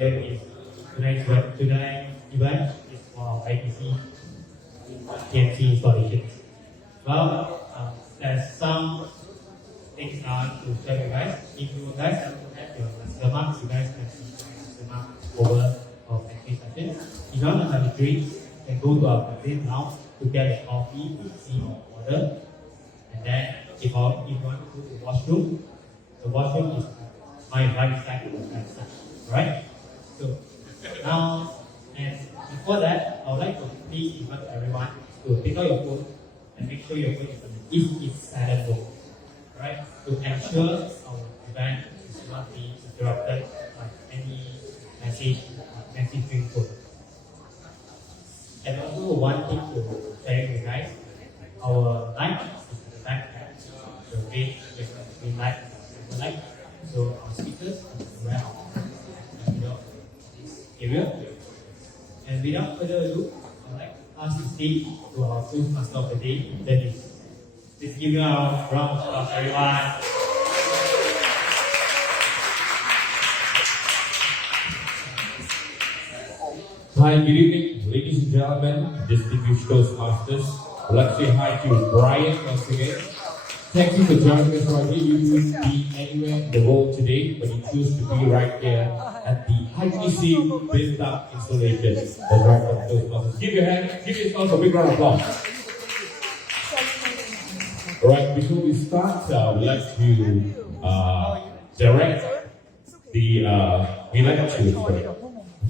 Is tonight's event is for ITC TNC installation. Well, there's some things I want to share with you guys. If you guys have your master mark, you guys can see the master mark over of entry session. If you want to have a drink, you can go to our cafe now to get a coffee, tea or water. And then if you want to go to the washroom is my right side or left side. Right? So now, and before that, I would like to please invite everyone to take out your phone and make sure your phone is in silent mode, right? To ensure our event is not being interrupted by any messaging phone. And also one thing to share with you guys, our light is at the back, the red light, the light. So our speakers are around area. And without further ado, I'd like to pass the stage to our first master of the day, Dennis. Please give me a round of applause, everyone. Hi, good evening, ladies and gentlemen, distinguished Toastmasters. I'd like to say hi to Brian once again. Thank you for joining us right here. You could be anywhere in the world today, but you choose to be right here at the ITC Bintang installation. That's right, Toastmasters. Give yourselves a big round of applause. Alright, before we start, we'd like to direct the,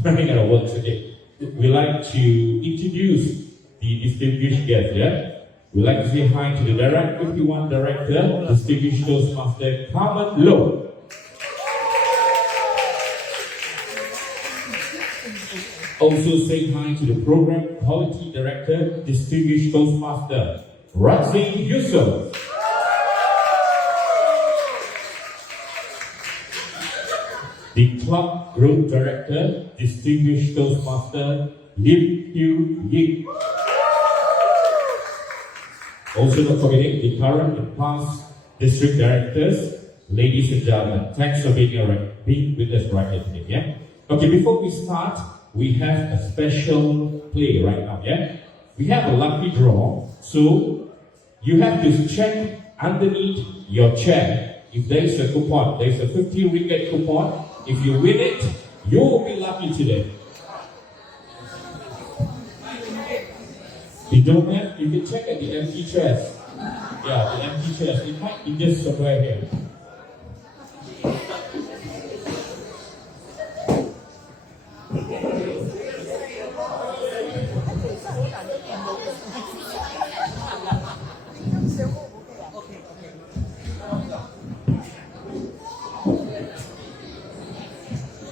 running out of words today. We'd like to introduce the distinguished guest, yeah? We'd like to say hi to the Direct 51 Director, Distinguished Toastmaster, Carmen Low. Also say hi to the Program Quality Director, Distinguished Toastmaster, Razin Yusuf. The Club Group Director, Distinguished Toastmaster, Lim Hugh Yik. Also not forgetting the current and past district directors, ladies and gentlemen, thanks for being with us right here today, yeah? Okay, before we start, we have a special play right now, yeah? We have a lucky draw, so you have to check underneath your chair if there is a coupon. There is a 50 ringgit coupon. If you win it, you will be lucky today. You don't have, you can check at the empty chairs. Yeah, the empty chairs. It might be just somewhere here.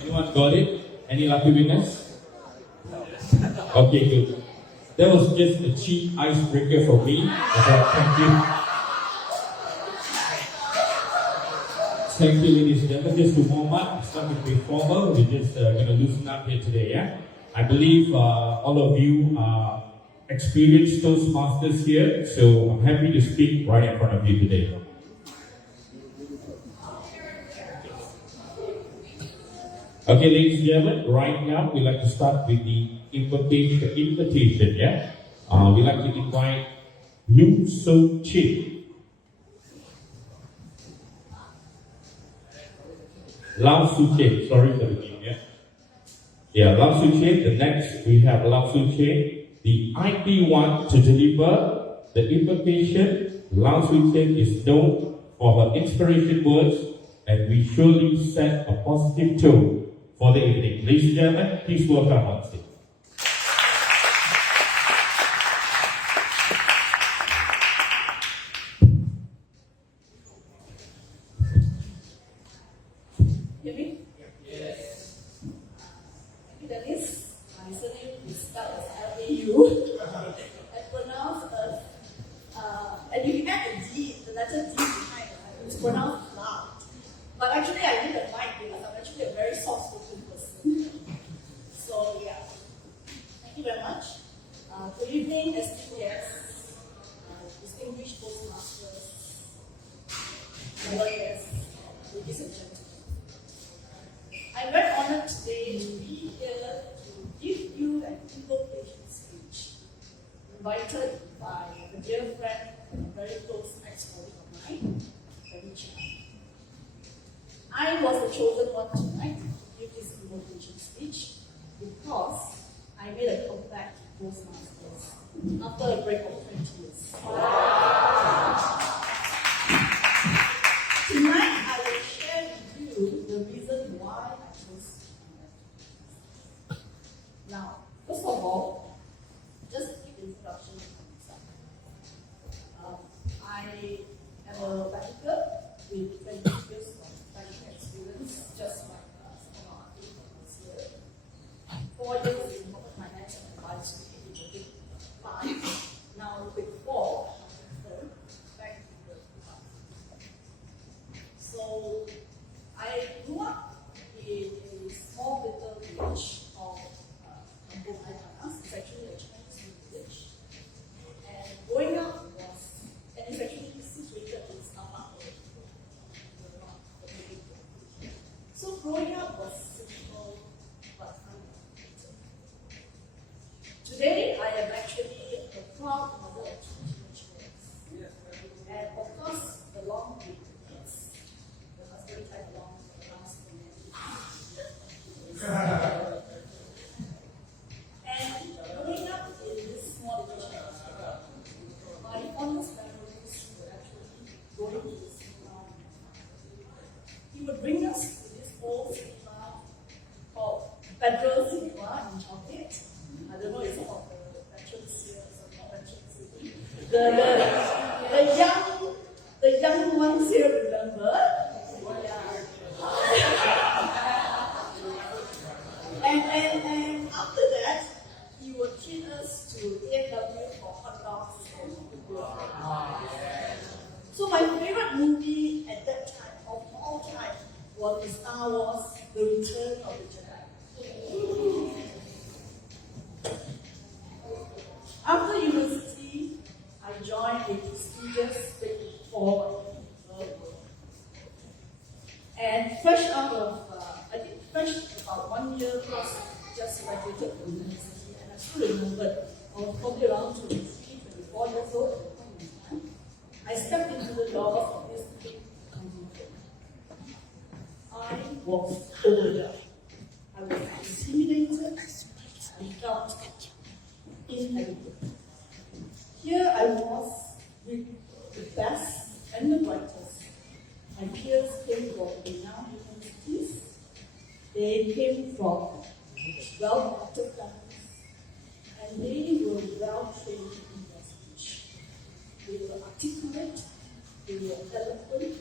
Anyone got it? Any lucky winners? Okay, good. That was just a cheap icebreaker for me. Okay, thank you. Thank you, ladies and gentlemen. Just to warm up, it's not going to be formal. We're just going to loosen up here today, yeah? I believe all of you are experienced Toastmasters here, so I'm happy to speak right in front of you today. Okay, ladies and gentlemen, right now we'd like to start with the invitation, yeah? We'd like to invite Lu So Chin. Lau Su Chen, sorry for the name, yeah? Yeah, Lau Su Chen. The next we have Lau Su Chen, the IP1 to deliver the invitation. Lau Su Chen is known for her inspiration words, and we surely set a positive tone for the evening. Ladies and gentlemen, please welcome on stage. Hear me? Yes. Dennis, my surname is spelled as L-A-U and pronounced as, and you add a D, the letter D behind it, it's pronounced loud. But actually I didn't mind because I'm actually a very soft-spoken person. So yeah. career of 20 years. Tonight, I will share with you the reason why I chose that. Now, first of all, just a quick introduction to myself. I am a banker with 20 years of banking experience, just like some of our people here. 4 years in corporate finance and advisory in the big 5, now big 4. Back to the 5. So I grew up in a small little village called Bukit. It's actually a Chinese village. And growing up and it's actually situated in Starbucks. So growing up was simple but unlimited. Today I am actually a proud mother of 2 teenage girls. And of course, along with the kids, the husband tag along for the last 4 years. And growing up in this small little town, my fondest memories were actually going to the cinema. He would bring us to this old cinema called Federal Cinema in Bukit. I don't know if some of the veterans here or not veterans here. The young ones here remember. And after that, he would treat us to A&W for hot dogs and so my favorite movie at that time, of all time, was Star Wars: The Return of the Jedi. After university, I joined a prestigious Big 4 and fresh out of, about 1 year plus, just graduated from university, and I still remember I was probably around 23, 24 years old at the point in time. I stepped into the doors of this big company. I was overwhelmed. I was intimidated. I felt inadequate. Here I was with the best and the brightest. My peers came from renowned universities. They came from well-connected families, and they were well-trained in their speech. They were articulate, they were eloquent,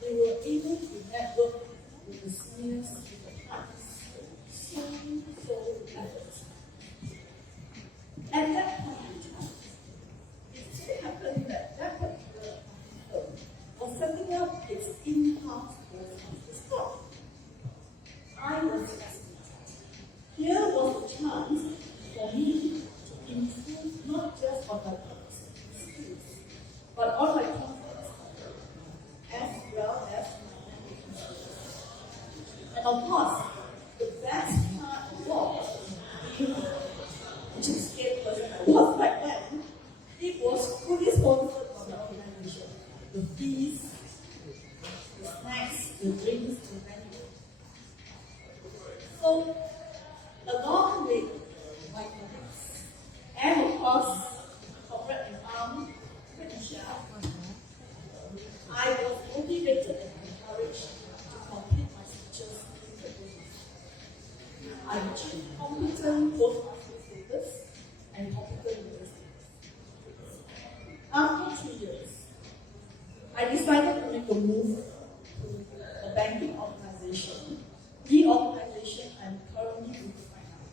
they were able to network with the seniors, with the class, so effortlessly. At that point in time, it so happened that that particular firm was setting up its in-house broadcast club. I was fascinated. Here was a chance for me to improve not just on my skills, but on my confidence, as well as my language skills. And of course, the best part was, which is scared person I was back then, it was fully sponsored by the organization. The fees, the snacks, the drinks, the menu. So, along with my colleagues, and of course, corporate and armed Malaysia, I was motivated and encouraged to complete my speeches in the business. I achieved competent postmaster status and competent leader status. After 2 years, I decided to make a move to a banking organization, the organization I'm currently with right now,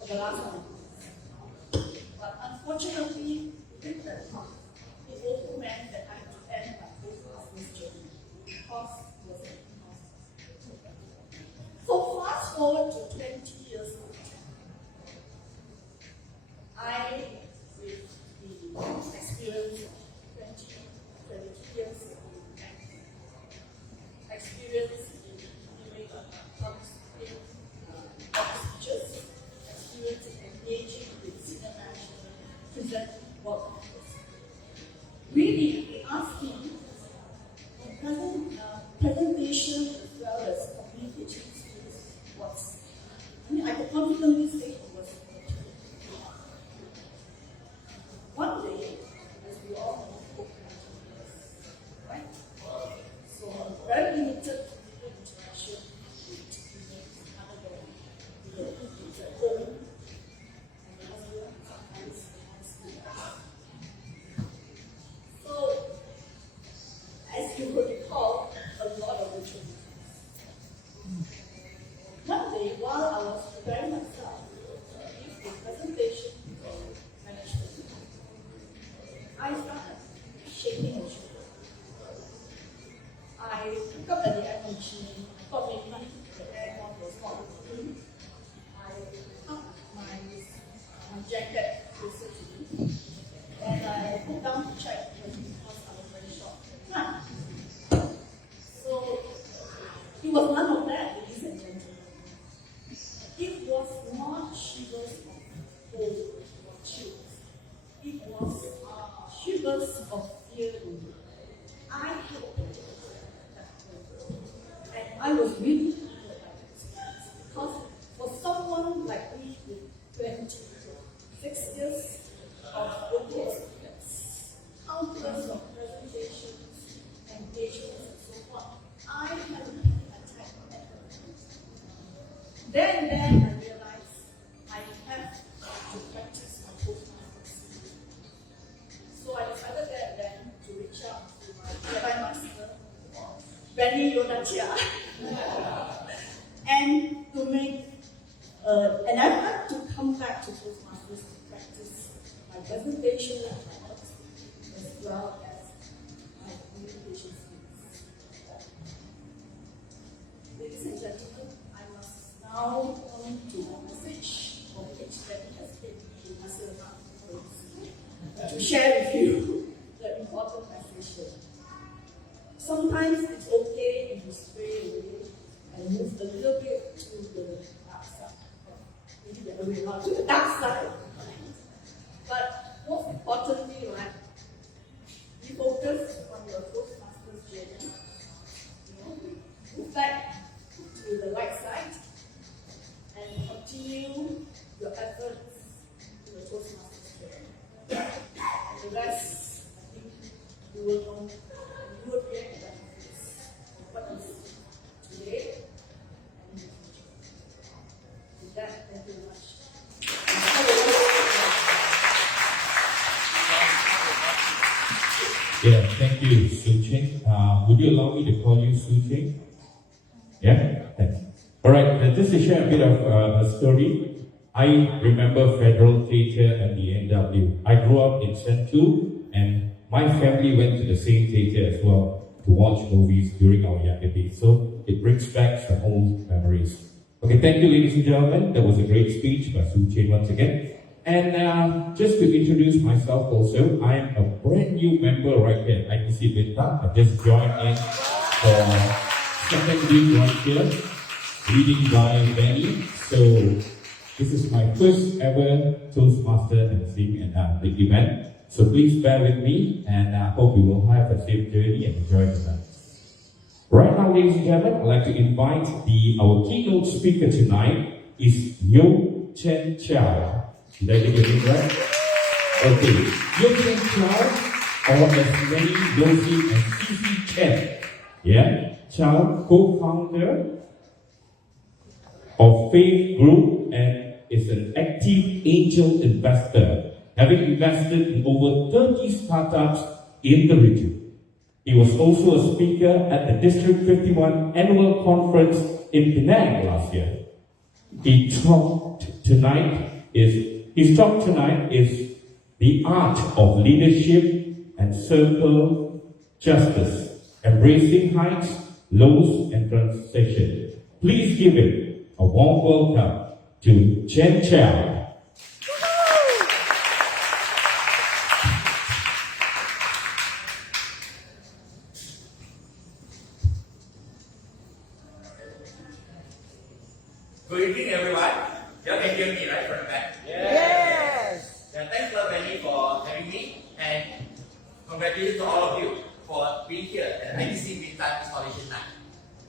for the last 1 years. But unfortunately, with that path, it also meant that I had to end my postmaster's journey because it was an in-house. So fast forward to 20 years later, I, with the experience of 22 years in banking, experience in doing speeches, experience in engaging with senior management, presenting workshops. Really, we asked me presentation as well as communication skills was, I could confidently say it was. What then I realized I have to practice my Toastmasters. So I decided that then to reach out to my Rabbi Master, Benny Yonachia, and to make an effort to come back to Toastmasters to practice my presentation, my notes, as well as my communication skills. Ladies and gentlemen, I must now come to my message for which that has been to share with you the important message. Sometimes it's okay if you stray away and move a little bit to the dark side. Maybe the other way around, to the dark side. But most importantly, right, be focused on your Toastmasters journey. Move back to the right side and continue your efforts in the Toastmasters journey. And the rest, I think you will know, you will get the benefits of what you see today and in the future. With that, thank you very much. Yeah, thank you, Su Ching. Would you allow me to call you Su Ching? Yeah? Thanks. All right, just to share a bit of a story. I remember Federal Theatre and the NW. I grew up in Central, and my family went to the same theatre as well to watch movies during our younger days. So it brings back some old memories. Okay, thank you, ladies and gentlemen. That was a great speech by Su Ching once again. And just to introduce myself also, I am a brand new member right here at ITC Bintang. I just joined in for second week right here, leading by Benny. So this is my first ever Toastmaster MC and the event. So please bear with me, and I hope you will have a safe journey and enjoy the event. Right now, ladies and gentlemen, I'd like to invite our keynote speaker tonight is Yo Chen Chow. Did I get your name right? Okay. Yo Chen Chow, or as many know him as CC Chen. Yeah? Chow, co-founder of Faith Group, and is an active angel investor, having invested in over 30 startups in the region. He was also a speaker at the District 51 Annual Conference in Penang last year. His talk tonight is the art of leadership and circle justice, embracing heights, lows, and transition. Please give him a warm welcome to Chen Chow. Good evening, everyone. You can hear me right from the back? Yes. Yeah, thanks, Benny, for having me, and congratulations to all of you for being here at the ITC Bintang Installation Night.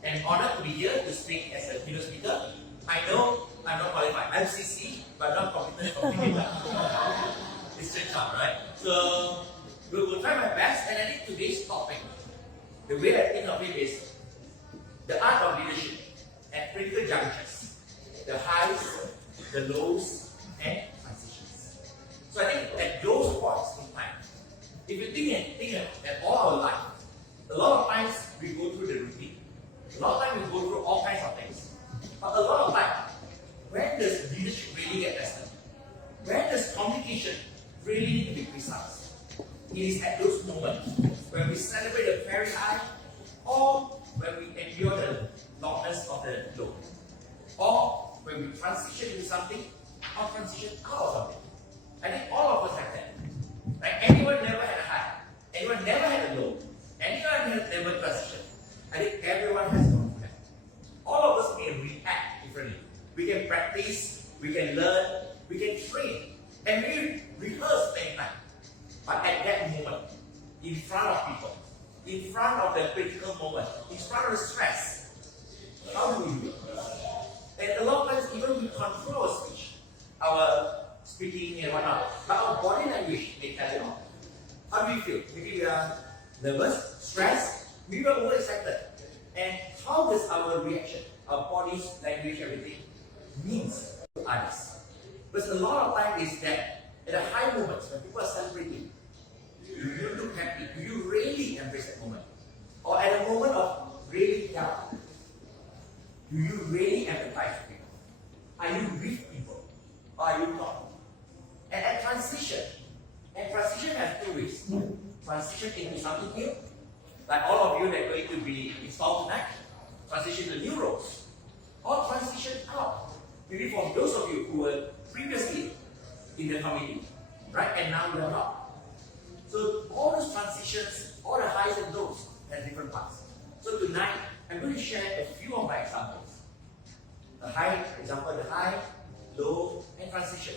I'm honored to be here to speak as a keynote speaker. I know I'm not qualified. I'm CC, but not competent for Bintang. It's Chen Chow, right? So we will try my best, and I think today's topic, the way I think of it is the art of leadership at critical junctures. The highs, the lows, and transitions. So I think at those points in time, if you think at all our life, a lot of times we go through the routine, a lot of times we go through all kinds of things. But a lot of time, when does leadership really get tested? When does communication really need to be precise? It is at those moments when we celebrate the very high, or when we endure the longness of the low, or when we transition into something or transition out of something. I think all of us have that. Like anyone never had a high, anyone never had a low, anyone has never transitioned. I think everyone has gone through that. All of us can react differently. We can practice, we can learn, we can train, and we rehearse many times. But at that moment, in front of people, in front of the critical moment, in front of the stress, how do we do it? And a lot of times, even we control our speech, our speaking and whatnot, but our body language may tell it all. How do we feel? Maybe we are nervous, stressed, maybe we are overexcited. And how does our reaction, our body's language, everything, means to others. Because a lot of time is that at the high moments when people are celebrating, do you look happy? Do you really embrace that moment? Or at a moment of really down, do you really empathize with people? Are you with people? Or are you not? And at transition has two ways. Transition into something new, like all of you that are going to be installed tonight, transition to new roles, or transition out. Maybe for those of you who were previously in the committee, right, and now you are not. So all those transitions, all the highs and lows, have different paths. So tonight, I'm going to share a few of my examples. The high, low, and transition.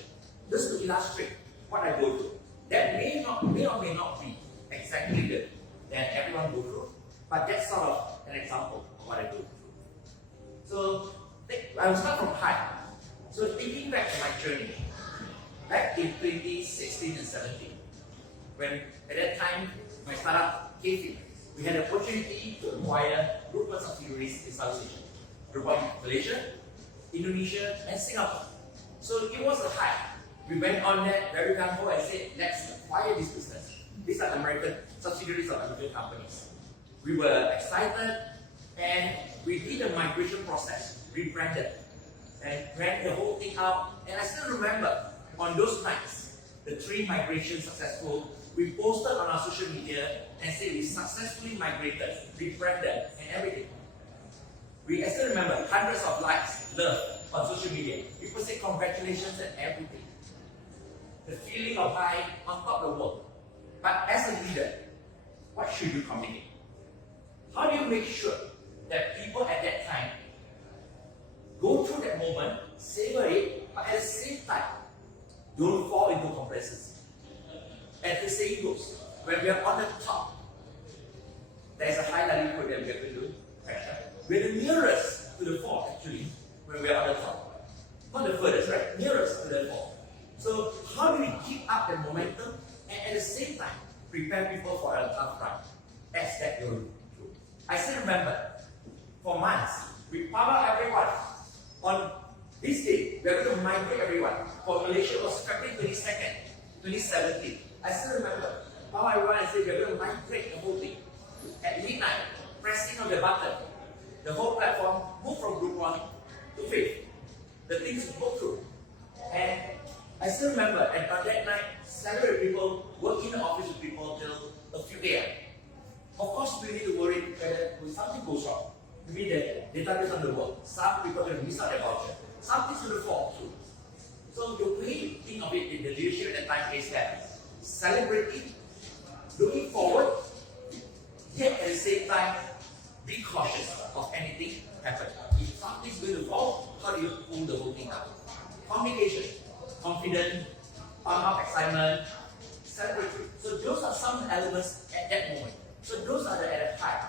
This will illustrate what I go through. That may or may not be exactly the that everyone go through, but that's sort of an example of what I go through. So I will start from high. So thinking back to my journey, back in 2016 and 17, when at that time my startup came, we had the opportunity to acquire group of subsidiaries in Southeast Asia, group of Malaysia, Indonesia, and Singapore. So it was a high. We went on that very gung-ho and said, let's acquire this business. These are American subsidiaries of American companies. We were excited and we did a migration process, rebranded, and ran the whole thing out. And I still remember on those nights, the 3 migrations successful, we posted on our social media and said we successfully migrated, rebranded, and everything. I still remember hundreds of likes, love on social media. People say congratulations and everything. The feeling of high on top of the world. But as a leader, what should you communicate? How do you make sure that people at that time go through that moment, savor it, but at the same time, don't fall into complacency? As the saying goes, when we are on the top, there's a high likelihood that we are going to crash. We're the nearest to the fall, actually, when we are on the top. Not the furthest, right? Nearest to the fall. So how do we keep up the momentum and at the same time prepare people for a tough run as that goes through? I still remember, for months, we power everyone. On this day, we are going to migrate everyone. For Malaysia, it was February 22nd, 2017. I still remember, power everyone and say we are going to migrate the whole thing. At midnight, pressing on the button, the whole platform moved from group 1 to 5th. The things we go through. And I still remember, and on that night, several people work in the office with people till a few a.m. Of course, we need to worry whether something goes wrong. Maybe the database on the work. Some people are going to miss out their voucher. Something's going to fall through. So the way to think of it in the leadership at the time is that celebrating, looking forward, yet at the same time, be cautious of anything happen. If something's going to fall, how do you pull the whole thing out? Communication, confident, pump up excitement, celebratory. So those are some elements at that moment. So those are at a high.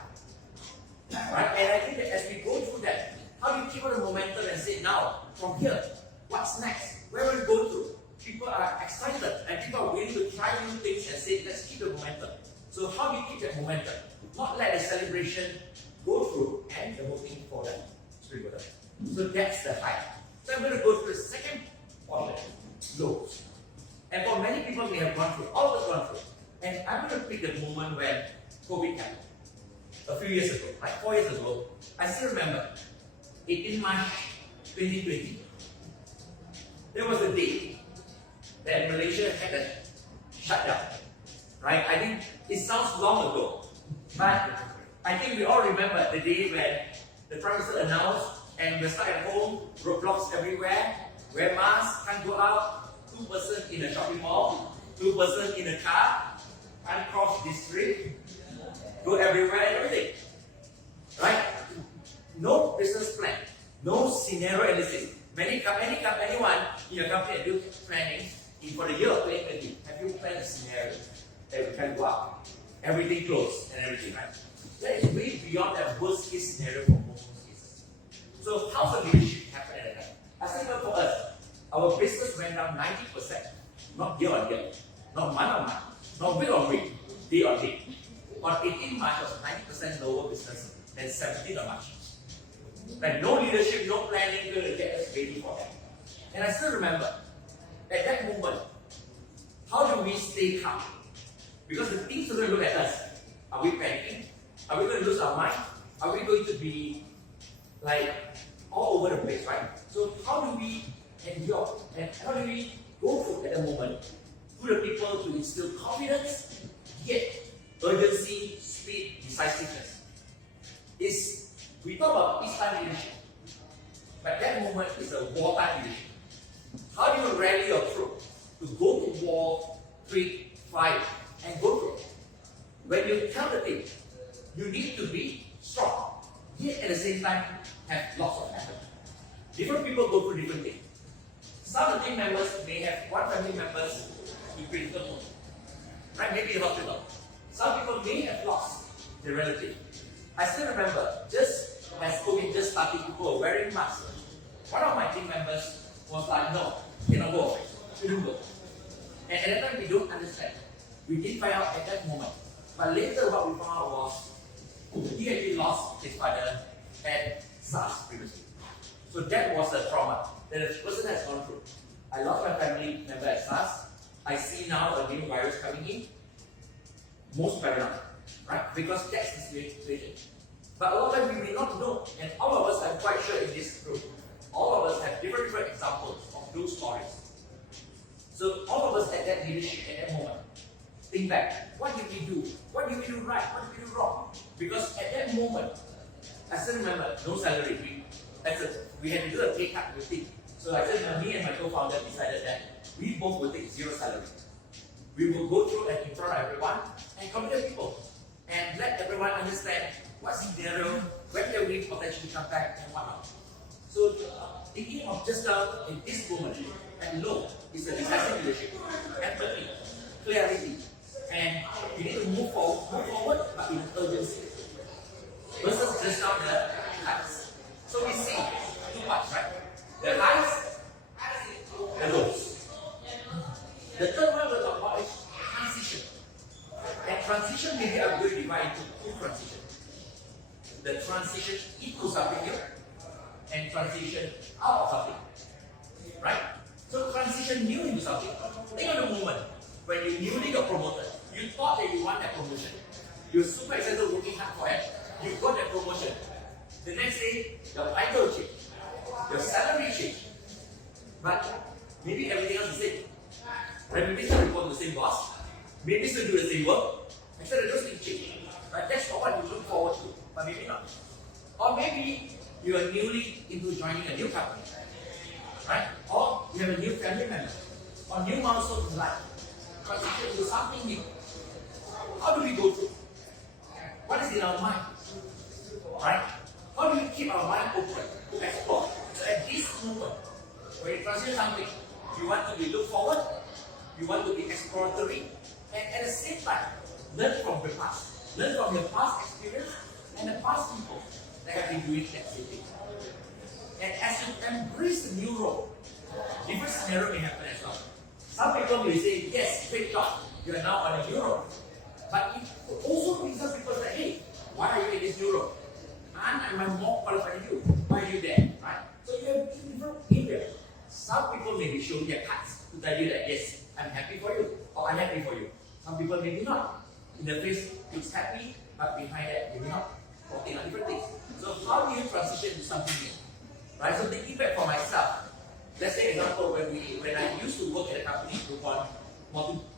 Right? And I think that as we go through that, how do you keep on the momentum and say, now, from here, what's next? Where will we go through? People are excited and people are willing to try new things and say, let's keep the momentum. So how do you keep that momentum? Not let the celebration go through and the whole thing fall down. So that's the high. So I'm going to go through the second portion, lows. And for many people, they have gone through, all of us gone through. And I'm going to pick the moment when COVID happened. A few years ago, like 4 years ago, I still remember, 18 March 2020, there was a day that Malaysia had a shutdown. Right? I think it sounds long ago, but I think we all remember the day when the Prime Minister announced, and we're stuck at home, roadblocks everywhere, wear masks, can't go out, 2 persons in a shopping mall, 2 persons in a car, can't cross the street, go everywhere and everything. Right? No business plan, no scenario analysis. Anyone in your company do planning for the year of 2020, have you planned a scenario that we can go out? Everything closed and everything, right? That is way beyond that worst case scenario for most cases. So how's the leadership happen at that time? I think for us, our business went down 90%, not year on year, not month on month, not week on week, day on day. On 18 March, it was 90% lower business than 17 March. Like no leadership, no planning to get us ready for that. And I still remember, at that moment, how do we stay calm? Because the things are going to look at us. Are we panicking? Are we going to lose our mind? Are we going to be like all over the place, right? So how do we endure? And how do we go through at the moment to the people to instill confidence, yet urgency, speed, decisiveness? We talk about peacetime leadership, but that moment is a wartime leadership. How do you rally your troops to go to war, fight, and go through it? When you tell the team, you need to be strong, yet at the same time have lots of effort. Different people go through different things. Some of the team members may have one family members with critical illness, right? Maybe in hospital. Some people may have lost their relative. I still remember, just as COVID just started, people were wearing masks. One of my team members was like, no, cannot go, shouldn't go. And at that time, we don't understand. We did find out at that moment. But later, what we found out was he actually lost his father at SARS previously. So that was the trauma that the person has gone through. I lost my family member at SARS. I see now a new virus coming in. Most paranoid, right? Because that's the situation. But a lot of times we may not know, and all of us, I'm quite sure in this group, all of us have different examples of those stories. So all of us at that leadership at that moment, think back, what did we do? What did we do right? What did we do wrong? Because at that moment, I still remember, no salary. We had to do a pay cut with it. So I said, me and my co-founder decided that we both would take zero salary. We will go through and in front of everyone and communicate people and let everyone understand what's the scenario, when can we potentially come back and whatnot. So thinking of just in this moment, and no, it's a decisive leadership, empathy, clarity, and we need to move forward, but in urgency. Versus just now the highs. So we see two parts, right? The highs, the lows. The third one we'll talk about is transition. And transition, maybe I'm going to divide into two transitions. The transition into something new and transition out of something. Right? So transition new into something. Think of the moment when you newly got promoted. You thought that you want that promotion. You're super excited working hard for it. You got that promotion. The next day, your title changed. Your salary changed. But maybe everything else is the same. Right? Maybe still report to the same boss. Maybe still do the same work. Instead of those things change. Right? That's not what you look forward to. But maybe not. Or maybe you are newly into joining a new company. Right? Or you have a new family member. Or new milestone in life. Transition into something new. How do we go through? What is in our mind? Right? How do we keep our mind open to explore? So at this moment, when you transition something, you want to be look forward, you want to be exploratory, and at the same time, learn from the past. Learn from your past experience and the past people that have been doing that same thing. And as you embrace the new role, different scenario may happen as well. Some people may say, yes, great job, you are now on a new role. But it also brings up people say, hey, why are you in this new role? And I'm more qualified than you. Why are you there? Right? So you have different areas. Some people may be showing their cards to tell you that, yes, I'm happy for you, or I'm happy for you. Some people maybe not. In the face, it's happy, but behind that, maybe not. Talking on different things. So how do you transition to something new? Right? So thinking back for myself, let's say example when I used to work at a company group on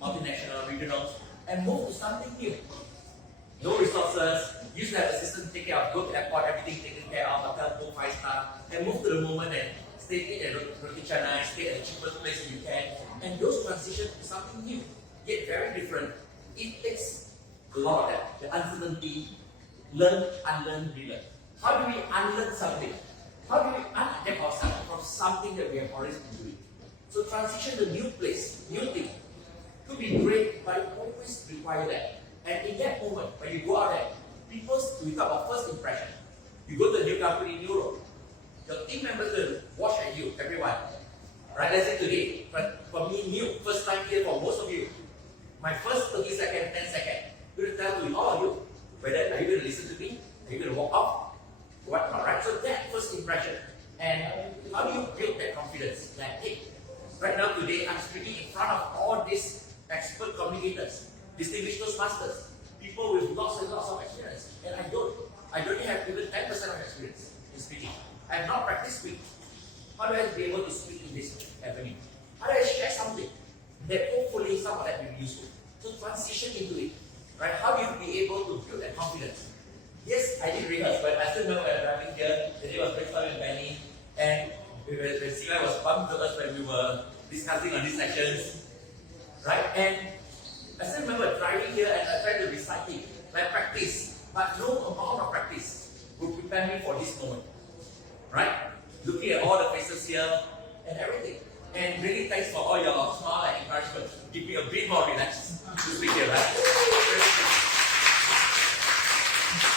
multinational, regionals, and move to something new. No resources, used to have assistants take care of, go to airport, everything taken care of, hotel, go 5-star, and move to the moment and stay in a roti canai, stay at the cheapest place you can, and those transition to something new, yet very different. It takes a lot of that, the uncertainty, learn, unlearn, relearn. How do we unlearn something? How do we unadapt ourselves from something that we have always been doing? So transition to new place, new thing. Could be great, but it always requires that. And in that moment, when you go out there, we talk about first impression. You go to a new company in Europe, your team members will watch at you, everyone. Right? Let's say today, but for me, new, first time here for most of you. My first 30 seconds, 10 seconds, I'm going to tell you, all of you, whether are you going to listen to me, are you going to walk off, whatnot, right? So that first impression. And how do you build that confidence? That, hey, right now today I'm speaking in front of all these expert communicators, distinguished Toastmasters, people with lots and lots of experience. And I don't have even 10% of experience in speaking. I have not practiced speaking. How do I be able to speak in this avenue? How do I share something that hopefully some of that will be useful? So transition into it, right? How do you be able to build that confidence? Yes, I did rehearse, but I still remember when driving here, the day was brainstorming with Benny, and when Sila was bumping to us when we were discussing on these sessions, right? And I still remember driving here and I tried to recite it, like practice, but no amount of practice will prepare me for this moment, right? Looking at all the faces here and everything. And really thanks for all your smile and encouragement. Give me a bit more relaxed to speak here, right?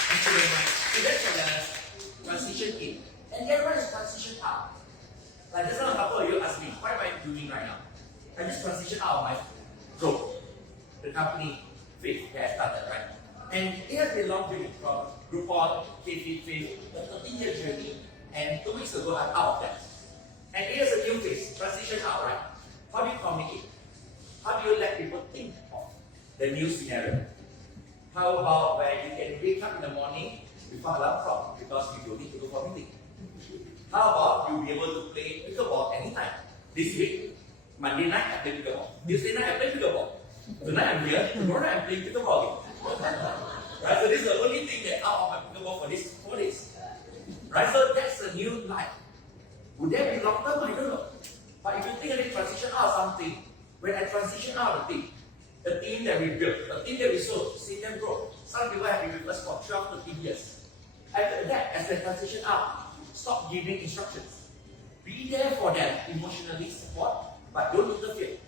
Thank you very much. So that's for the transition in. And the other one is transition out. Like just now a couple of you asked me, what am I doing right now? I just transition out of my role. The company phase that I started, right? And it has been a long journey from Groupon, phase, a 13-year journey. And 2 weeks ago, I'm out of that. And here's a new phase, transition out, right? How do you communicate? How do you let people think of the new scenario? How about when you can wake up in the morning without alarm clock because you don't need to go for a meeting? How about you be able to play pickleball anytime? This week, Monday night I play pickleball. Tuesday night I play pickleball. Tonight I'm here, tomorrow night I'm playing pickleball again. Right? So this is the only thing that out of my pickleball for these 4 days. Right? So that's a new life. Would there be long term? I don't know. But if you think of it, transition out of something, when I transition out of the team that we built, the team that we sold, see them grow. Some people have been with us for 12 to 13 years. After that, as they transition out, stop giving instructions. Be there for them, emotionally support, but don't interfere.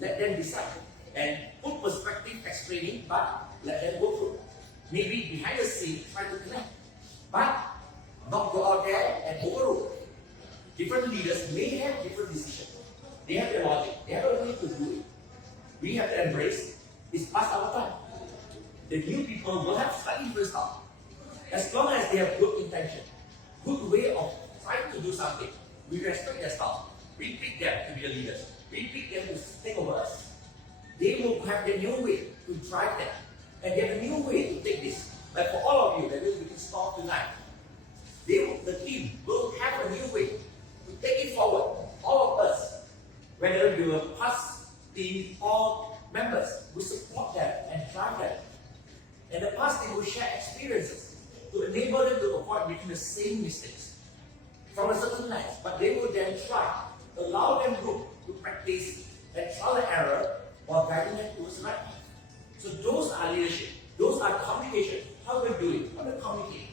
Let them decide. And put perspective explaining, but let them go through. Maybe behind the scene, try to connect. But not go out there and overrule. Different leaders may have different decisions. They have their logic. They have a way to do it. We have to embrace. It's past our time. The new people will have slightly different style. As long as they have good intention, good way of trying to do something, we respect their style. We pick them to be the leaders. We pick them to take over us. They will have their new way to drive them. And they have a new way to take this. Like for all of you that will be installed tonight, the team will have a new way to take it forward. All of us, whether you are past team or members, will support them and drive them. And the past team will share experiences to enable them to avoid making the same mistakes from a certain lens. But they will then try, allow them room to practice and trial and error while guiding them towards the right path. So those are leadership. Those are communication. How do we do it? How do we communicate?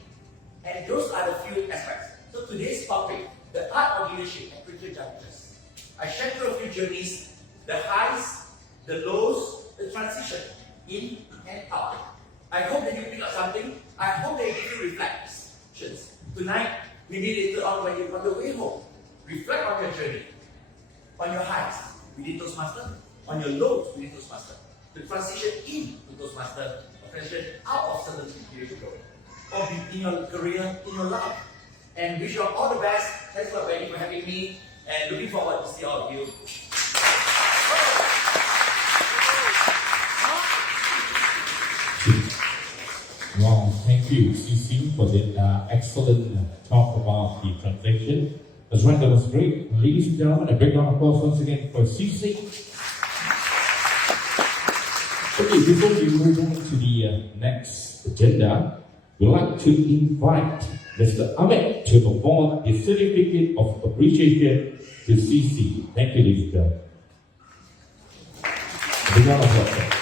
And those are the few aspects. So today's topic, the art of leadership and critical judgments. I shared through a few journeys, the highs, the lows, the transition, in and out. I hope that you pick up something. I hope that you give you reflections. Tonight, maybe later on when you're on the way home, reflect on your journey. On your highs, we did Toastmaster. On your lows, we did Toastmaster. The transition in to Toastmaster, or transition out of certain periods of growth. Or in your career, in your life. And wish you all the best. Thanks for having me. And looking forward to see all of you. Wow, thank you, CC, for the excellent talk about the transition. That's right, that was great. Ladies and gentlemen, a big round of applause once again for CC. Okay, before we move on to the next agenda, we'd like to invite Mr. Ahmed to award the Certificate of Appreciation to CC. Thank you, ladies and gentlemen. A big round of applause.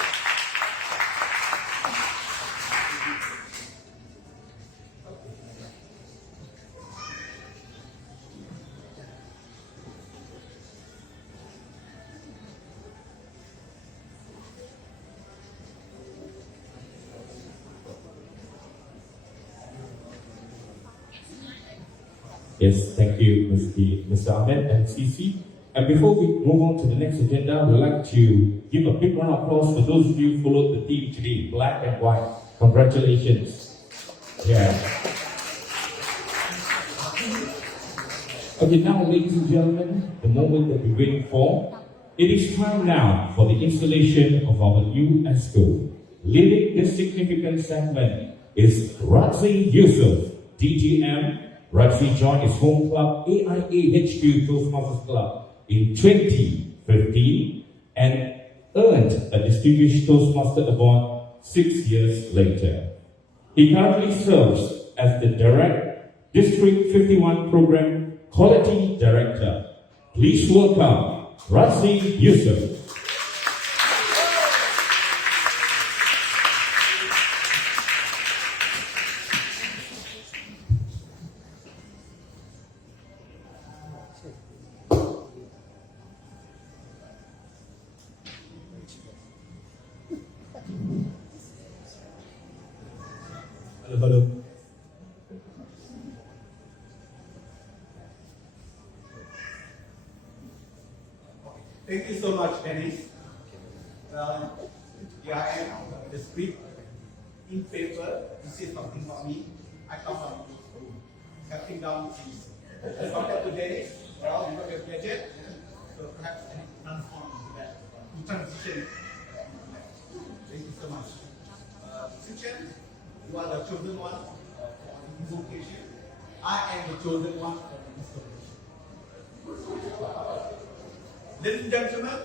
Yes, thank you, Mr. Ahmed and CC. And before we move on to the next agenda, we'd like to give a big round of applause for those of you who followed the team today, black and white. Congratulations. Yeah. Okay, now, ladies and gentlemen, the moment that we're waiting for. It is time now for the installation of our new ESCO. Leading this significant segment is Razzi Yusuf, DGM. Razzi joined his home club AIA HQ Toastmasters Club in 2015 and earned a distinguished Toastmaster award 6 years later. He currently serves as the District 51 Program Quality Director. Please welcome Razzi Yusuf. Hello. Thank you so much, Dennis. Here I am, the script in paper. You say something about me. I come from cutting down trees. As compared to Dennis, well, you got your gadget, so perhaps I need to transform that to transition. Thank you so much. Suchen, you are the chosen one for invocation. I am the chosen one for installation. Ladies and gentlemen,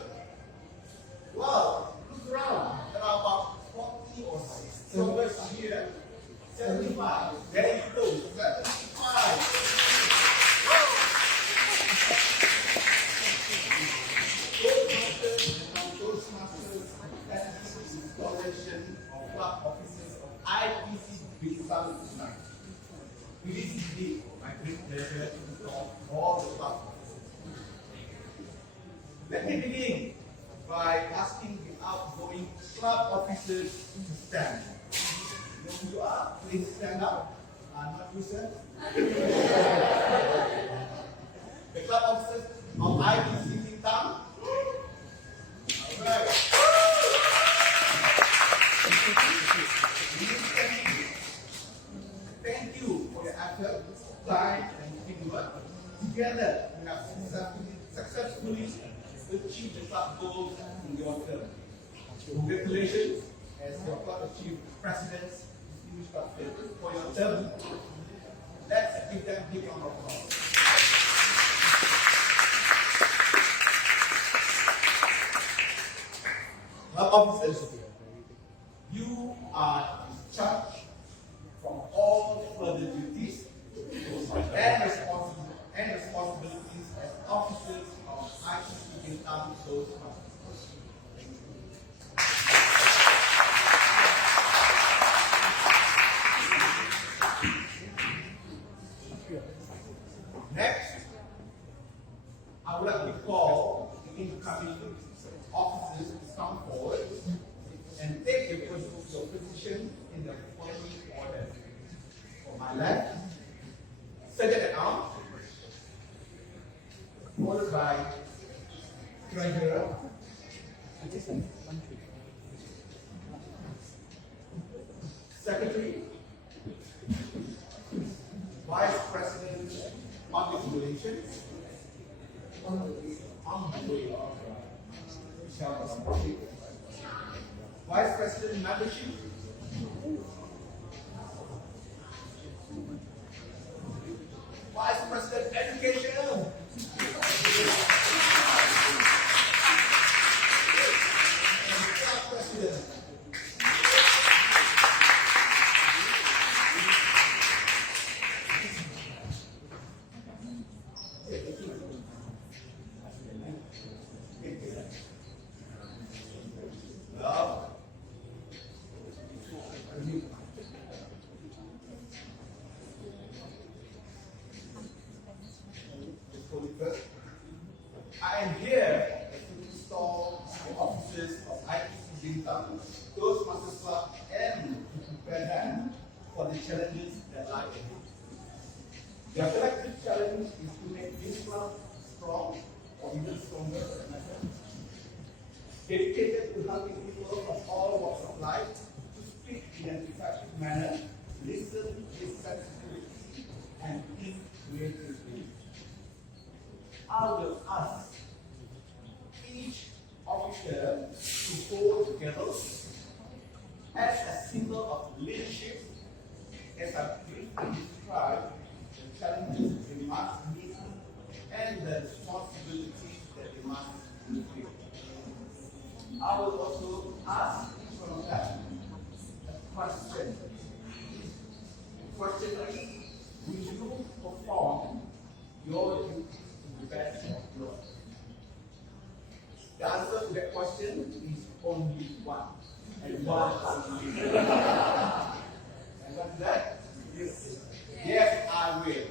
wow, look around. There are about 40 or 60 of us here. 75. Very close. 75. Toastmasters, that is the installation of club officers of ITC Bintang tonight. It is indeed my great pleasure to install all the club officers. Let me begin by asking the outgoing club officers to stand. You know who you are? Please stand up. Not you, sir. The club officers of ITC Bintang. Alright. Thank you for your effort, time, and teamwork. Together, we have successfully achieve the club goals in your term. Congratulations, as your club achieved president's distinguished club status for your term. Let's give them a big round of applause. Club officers, you are discharged from all further duties and responsibilities as officers of ITC Bintang Toastmasters. Next, I would like to call the incoming officers to come forward and take your position in the following order. On my left, Sergeant at Arms, followed by Treasurer, Secretary, Vice President, Public Relations, Vice President, Membership, Vice President, Education, President. I am here to install the officers of ITC Bintang, Toastmasters Club, and to prepare them for the challenges that lie ahead. Their collective challenge is to make this club strong, or even stronger for that matter, dedicated to helping people of all walks of life to speak in an effective manner, listen with sensitivity, and think creatively. that question is only one. And one only. And what's that? Yes, I will.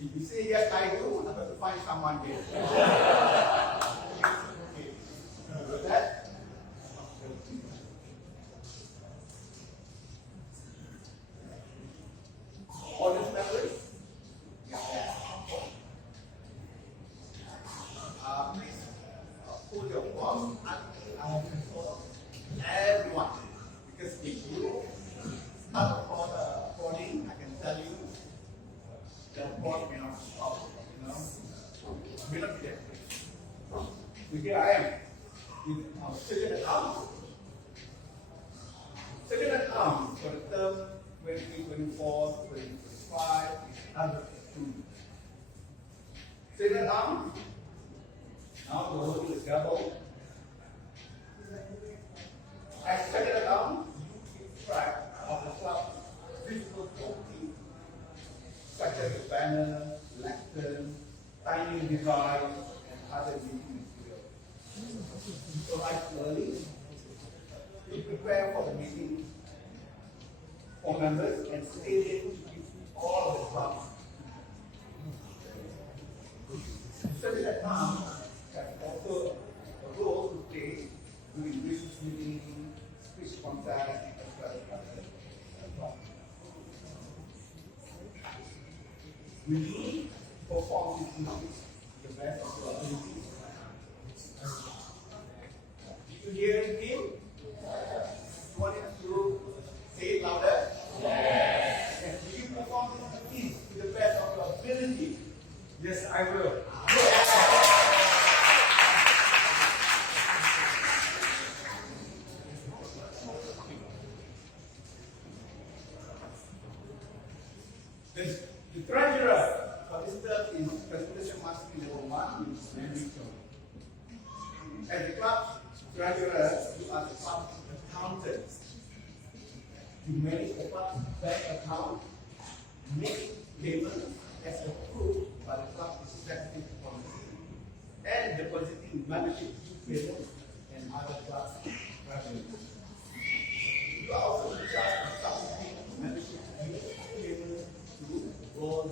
If you say yes, I do, I'm going to find someone there. Okay. With that, audience members, please hold your applause. I have control everyone. Because if you start recording, I can tell you the report may not stop. May not be there. So here I am with our second arm. Second arm for the term 2024, 2025 under 2. Second arm. Now the whole is double. As second arm, you keep track of the club's physical property, such as the banner, lectern, tiny device, and other meeting material. So arrive early to prepare for the meeting for members and stay there to give all of the clubs. Study that arm has also a role to play during business meeting, speech contest, as well as other. We need to perform these duties to the best of our ability. Did you hear anything? You want it to say it louder? Yes. And will you perform these duties to the best of your ability? Yes, I will. The treasurer for this term is presentation must be number 1, which is Mary Jo. As the club treasurer, you are the club accountant. You manage the club's bank account, make payments as approved by the club's executive committee, and depositing membership payments and other club revenues. You are also in charge of submitting membership payments to gold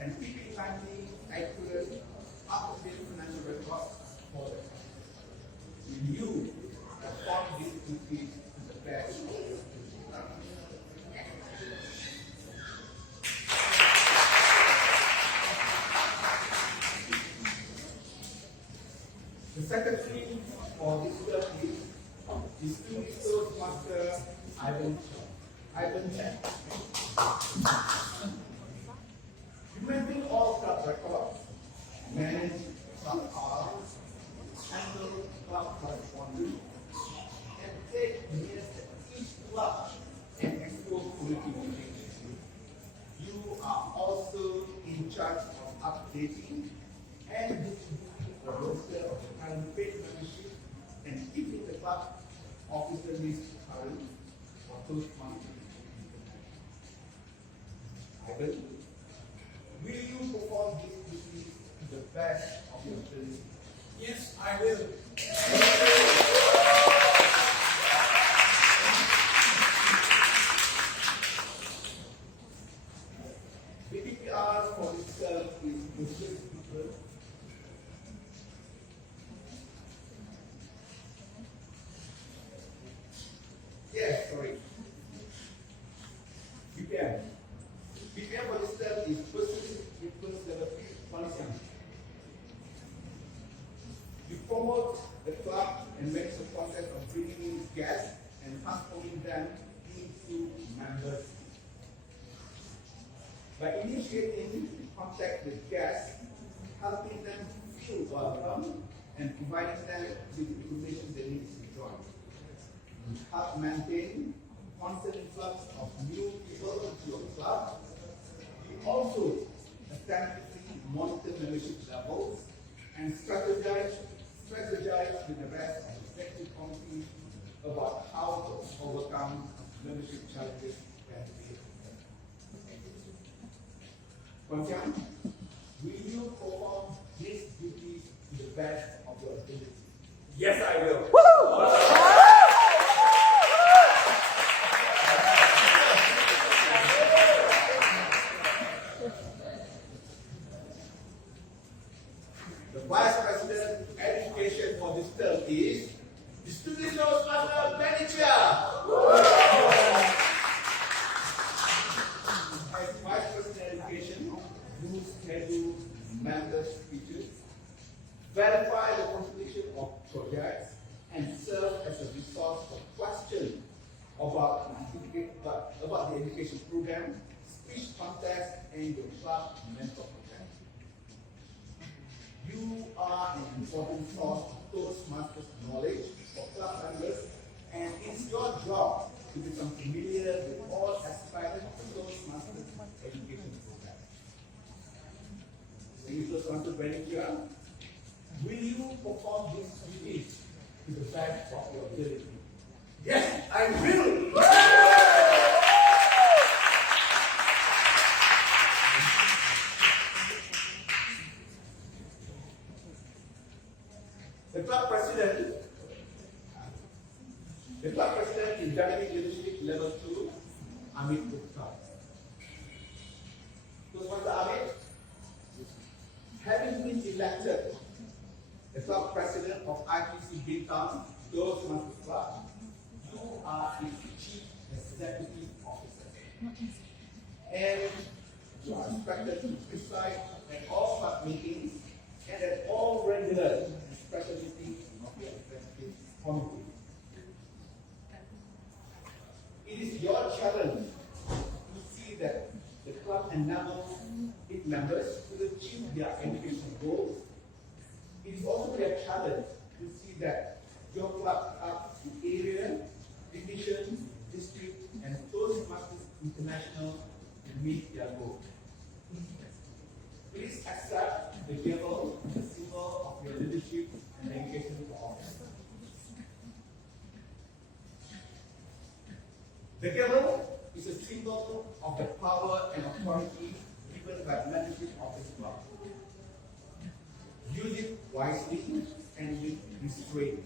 and keeping timely, accurate, up-to-date financial records for the club. You perform these duties to the best of your ability. The secretary for this club is Distinguished Master Ivan Chen. You maintain all club records, manage club cards, handle club correspondence, and take minutes at each club and expo committee meetings. You are also in charge of updating and distributing the roster of the current paid membership and keeping the club officer list current for those months. Ivan, will you perform these duties to the best of your ability? Yes, I will. BPPR for itself is Muslim people. Yes, sorry. BPM. BPM for itself is Muslim People's Democratic Coalition. You promote the club and manage the process of bringing in guests and transforming them into members. By initiating contact with guests, helping them feel welcome, and providing them with the information they need to join. You help maintain constant influx of new people to your club. You also attentively monitor membership levels and strategize with the rest of the executive committee about how to overcome membership challenges when they Guang Xiang, will you perform these duties to the best of your ability? Yes, I will. The Vice President Education for this term is Distinguished Master Manager. As Vice President Education, you schedule members' speeches, verify the completion of projects, and serve as a resource for questions about the education program, speech contest, and your club mentor program. You are an important source of Toastmasters knowledge for club members, and it's your job to become familiar with all aspects of the Toastmasters education program. So you Toastmasters manager, will you perform these duties to the best of your ability? Yes, I will! The club president is Dynamic Leadership Level 2, Amit Bukit. Toastmaster Amit, having been elected the club president of ITC Bintang, Toastmasters Club, you are its chief executive officer. And you are expected to preside at all club meetings and at all regular and special meetings of the executive committee. It is your challenge to see that the club enables its members to achieve their education goals. It is also your challenge to see that your club ups the area, division, district, and Toastmasters International to meet their goals. Please accept the gavel, the symbol of your leadership and dedication to office. The gavel is a symbol of the power and authority given by the membership of this club. Use it wisely and with restraint.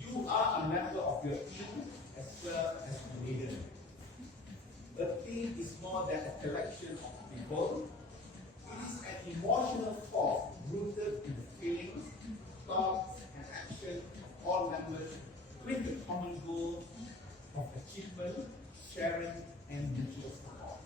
You are a member of your team as well as a leader. A team is more than a collection of people. It is an emotional force rooted in the feelings, thoughts, and actions of all members with the common goal of achievement, sharing, and mutual support.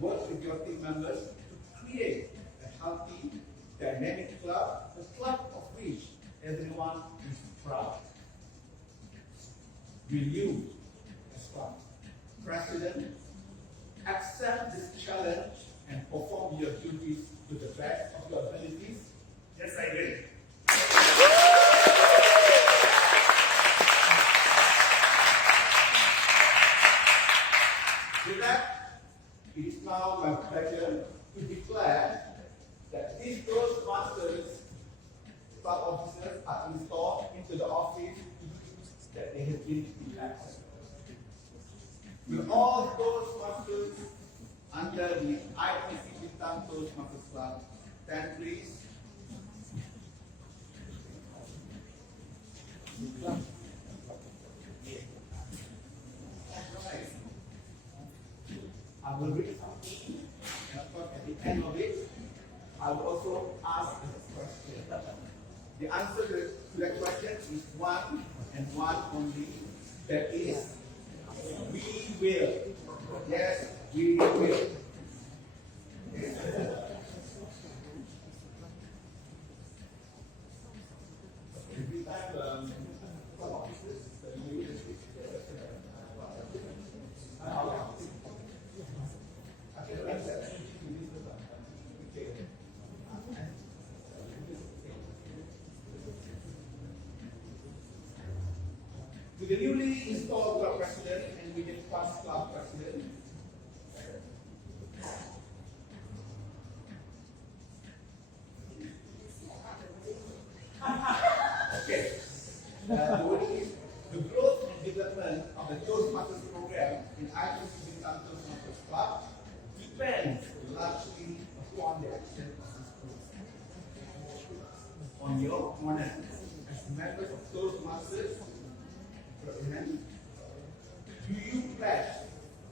Work with your team members to create a healthy, dynamic club, a club of which everyone is proud. Will you, as club president, accept this challenge and perform your duties to the best of your abilities? Yes, I will. With that, it is now my pleasure to declare that these Toastmasters club officers are installed into the office that they have been elected. With all Toastmasters under the ITC Bintang Toastmasters Club, stand please. I will read something, and of course at the end of it, I will also ask a question. The answer to that question is one and one only. That is, we will. Yes, we will. Every time some officers to the newly installed club president and we get past club president. Okay. The wording is the growth and development of the Toastmasters program in ITC Bintang Toastmasters Club depends largely upon the action of this program. On your your honor as members of Toastmasters, do you pledge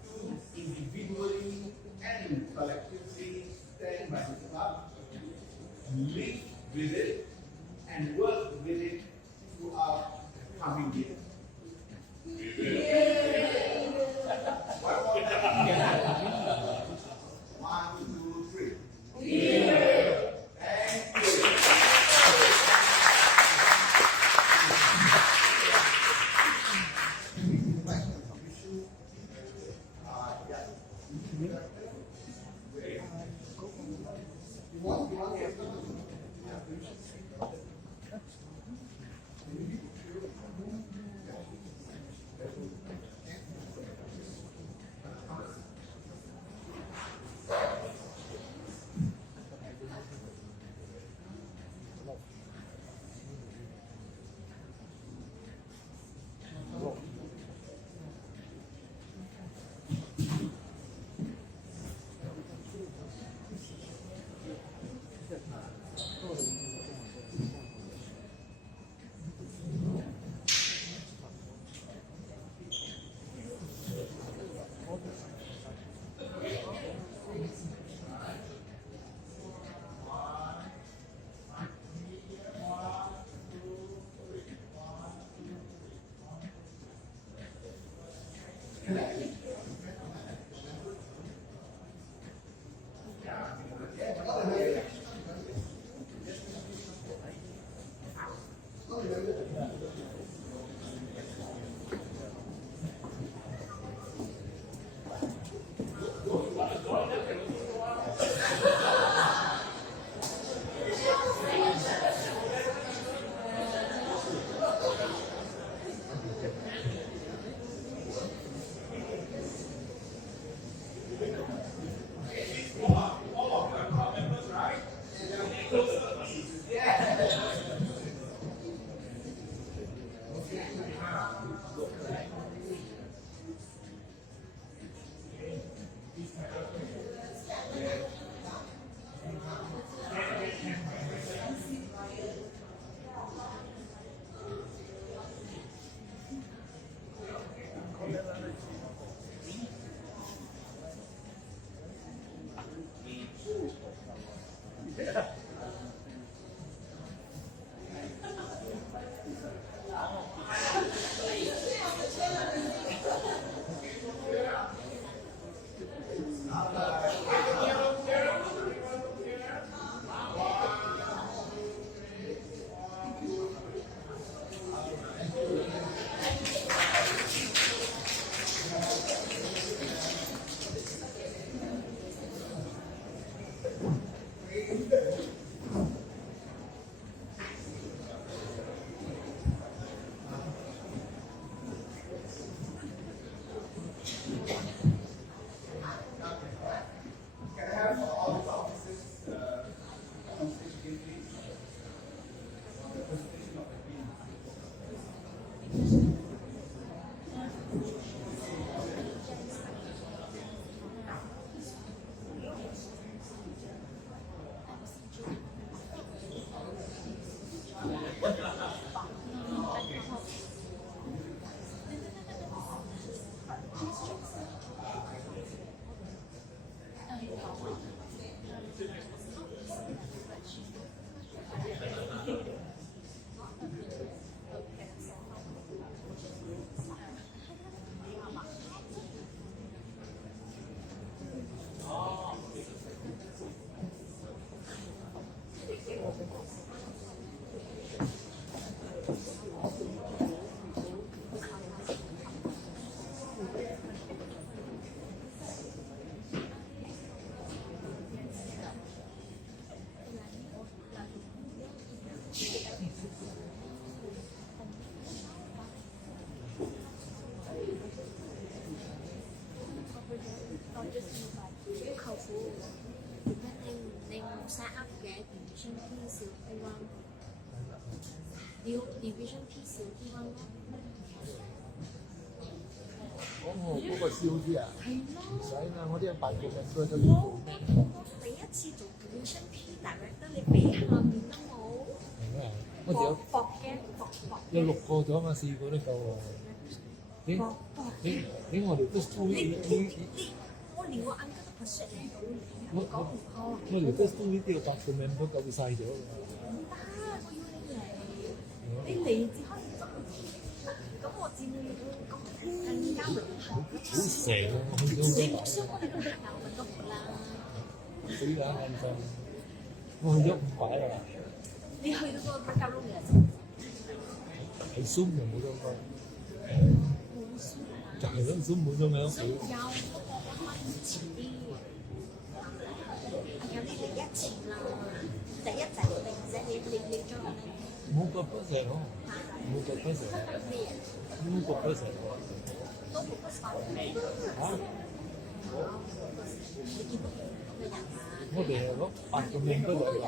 to individually and collectively stand by the club, live with it, and work with it throughout the coming year? One more time. Yeah. 1, 2, 3. Thank you. Division P 小啲溫咯，嗰個燒啲啊，係咯，唔使啦，我啲大部分都都要做。第一次做 Division P director，你俾下面都冇。係咩？我哋有博6個咗嘛，4個都夠喎。我哋都 do 我連我 uncle 都 persuade 唔到你，我講唔開。我哋都 do 呢啲個8個 member 夠晒咗㗎。唔得，我要你嚟至可以做。咁我佔你咁更加唔好。好成啊！去到你唔需要我哋都教乜都好啦。死啦眼瞓，我去咗500啦，你去到個教窿嘅係 Zoom 又冇咗個，冇書就係咯 Zoom 冇咗咪咯。有不過我可以遲啲。有呢第一次啦，第一就定啫，你再問冇個 person 咯，冇個 person，咩嘢？冇個 person 都冇乜所謂。嚇！你見到咁嘅人啊？我哋係攞8個 member 落嚟。好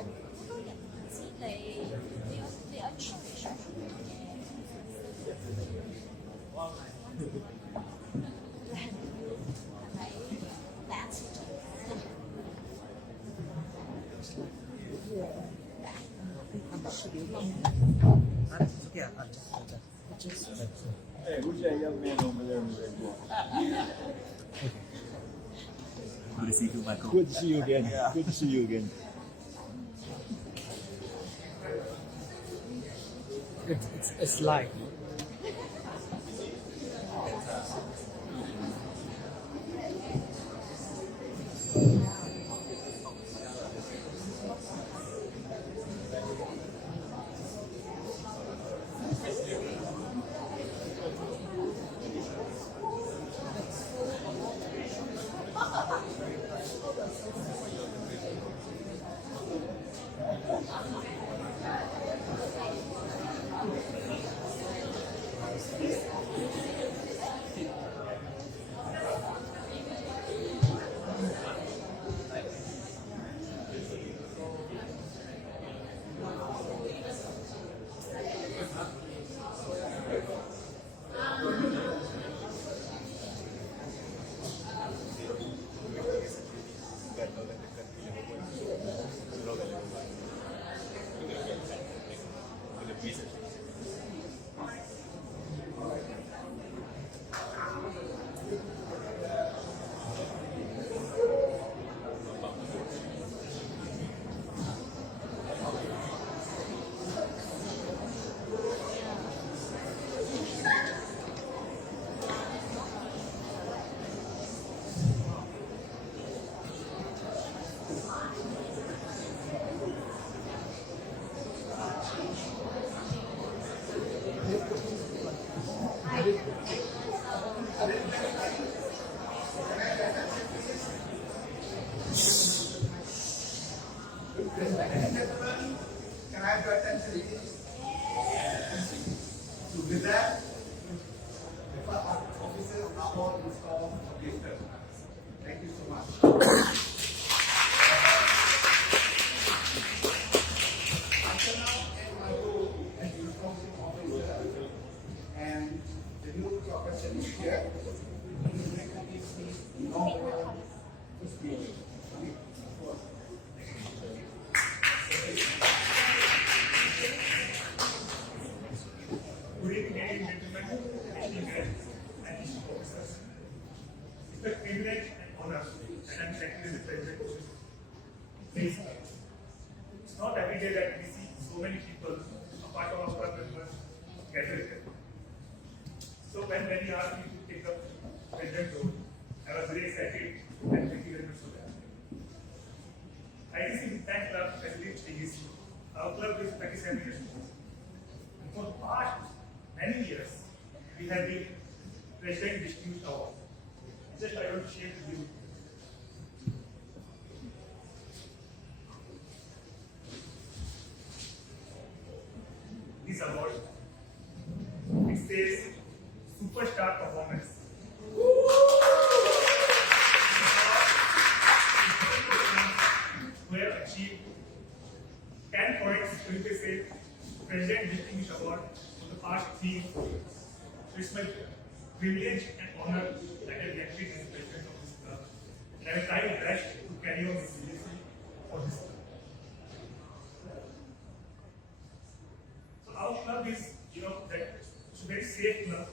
多人唔知你有出嚟上嘅。係咪第一次做嘅？Good to see you, Michael. Good to see you again. Good to see you again. It's like Can I have your attention, please? So with that, the officer now all installed Bintang. Thank you so much. I can now end my role as the responsible officer, and the new profession is here. Normal experience. Good evening, ladies and gentlemen, students and teaching officers. It's a privilege and honor that I'm secretary of the president. Please, it's not every day that we see so many people, a part of our members, gathered here. So when you asked me to take up president role, I was very excited and thank you very much for that. ITC Bintang Club facilitates ITC. Our club is 37 years old. And for the past many years, we have been President Distinguished Award. Just I want to share with you. This award, it says Superstar Performance. Who have achieved 10 points with the same President Distinguished Award for the past 3 years. It's my privilege and honor that I get to as president of this club. And I will try my best to carry on this legacy for this club. is, that it's a very safe club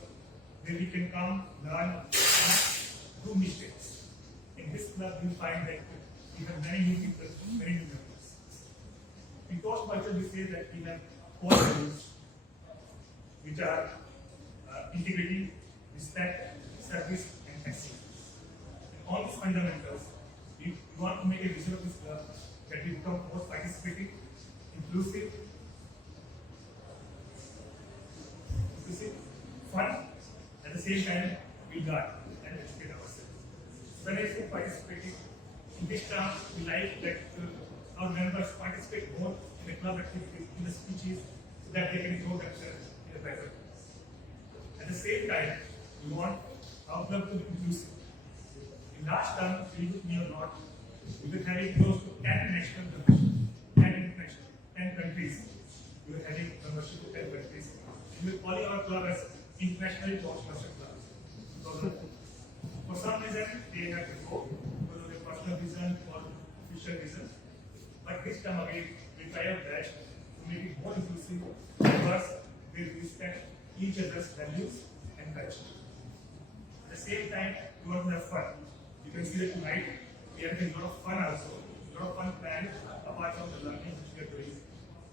where we can come, learn, and do mistakes. In this club, you find that we have many new people, many new members. In Toastmasters, we say that we have 4 values, which are integrity, respect, service, and excellence. And all these fundamentals, we want to make a vision of this club that we become more participating, inclusive, fun, at the same time, we learn and educate ourselves. When I say participating, in this term, we like that our members participate more in the club activities, in the speeches, so that they can grow themselves in a better way. At the same time, we want our club to be inclusive. In last term, believe with me or not, we were having close to 10 national memberships, 10 international, 10 countries. We were having membership to 10 countries. We were calling our club as International Toastmaster Club. So, for some reason, they had to go because of their personal reason or official reason. But this time again, we try our best to make it more inclusive, diverse, where we respect each other's values and culture. At the same time, we want to have fun. You can see that tonight, we are having a lot of fun also, a lot of fun planned apart from the learning which we are doing.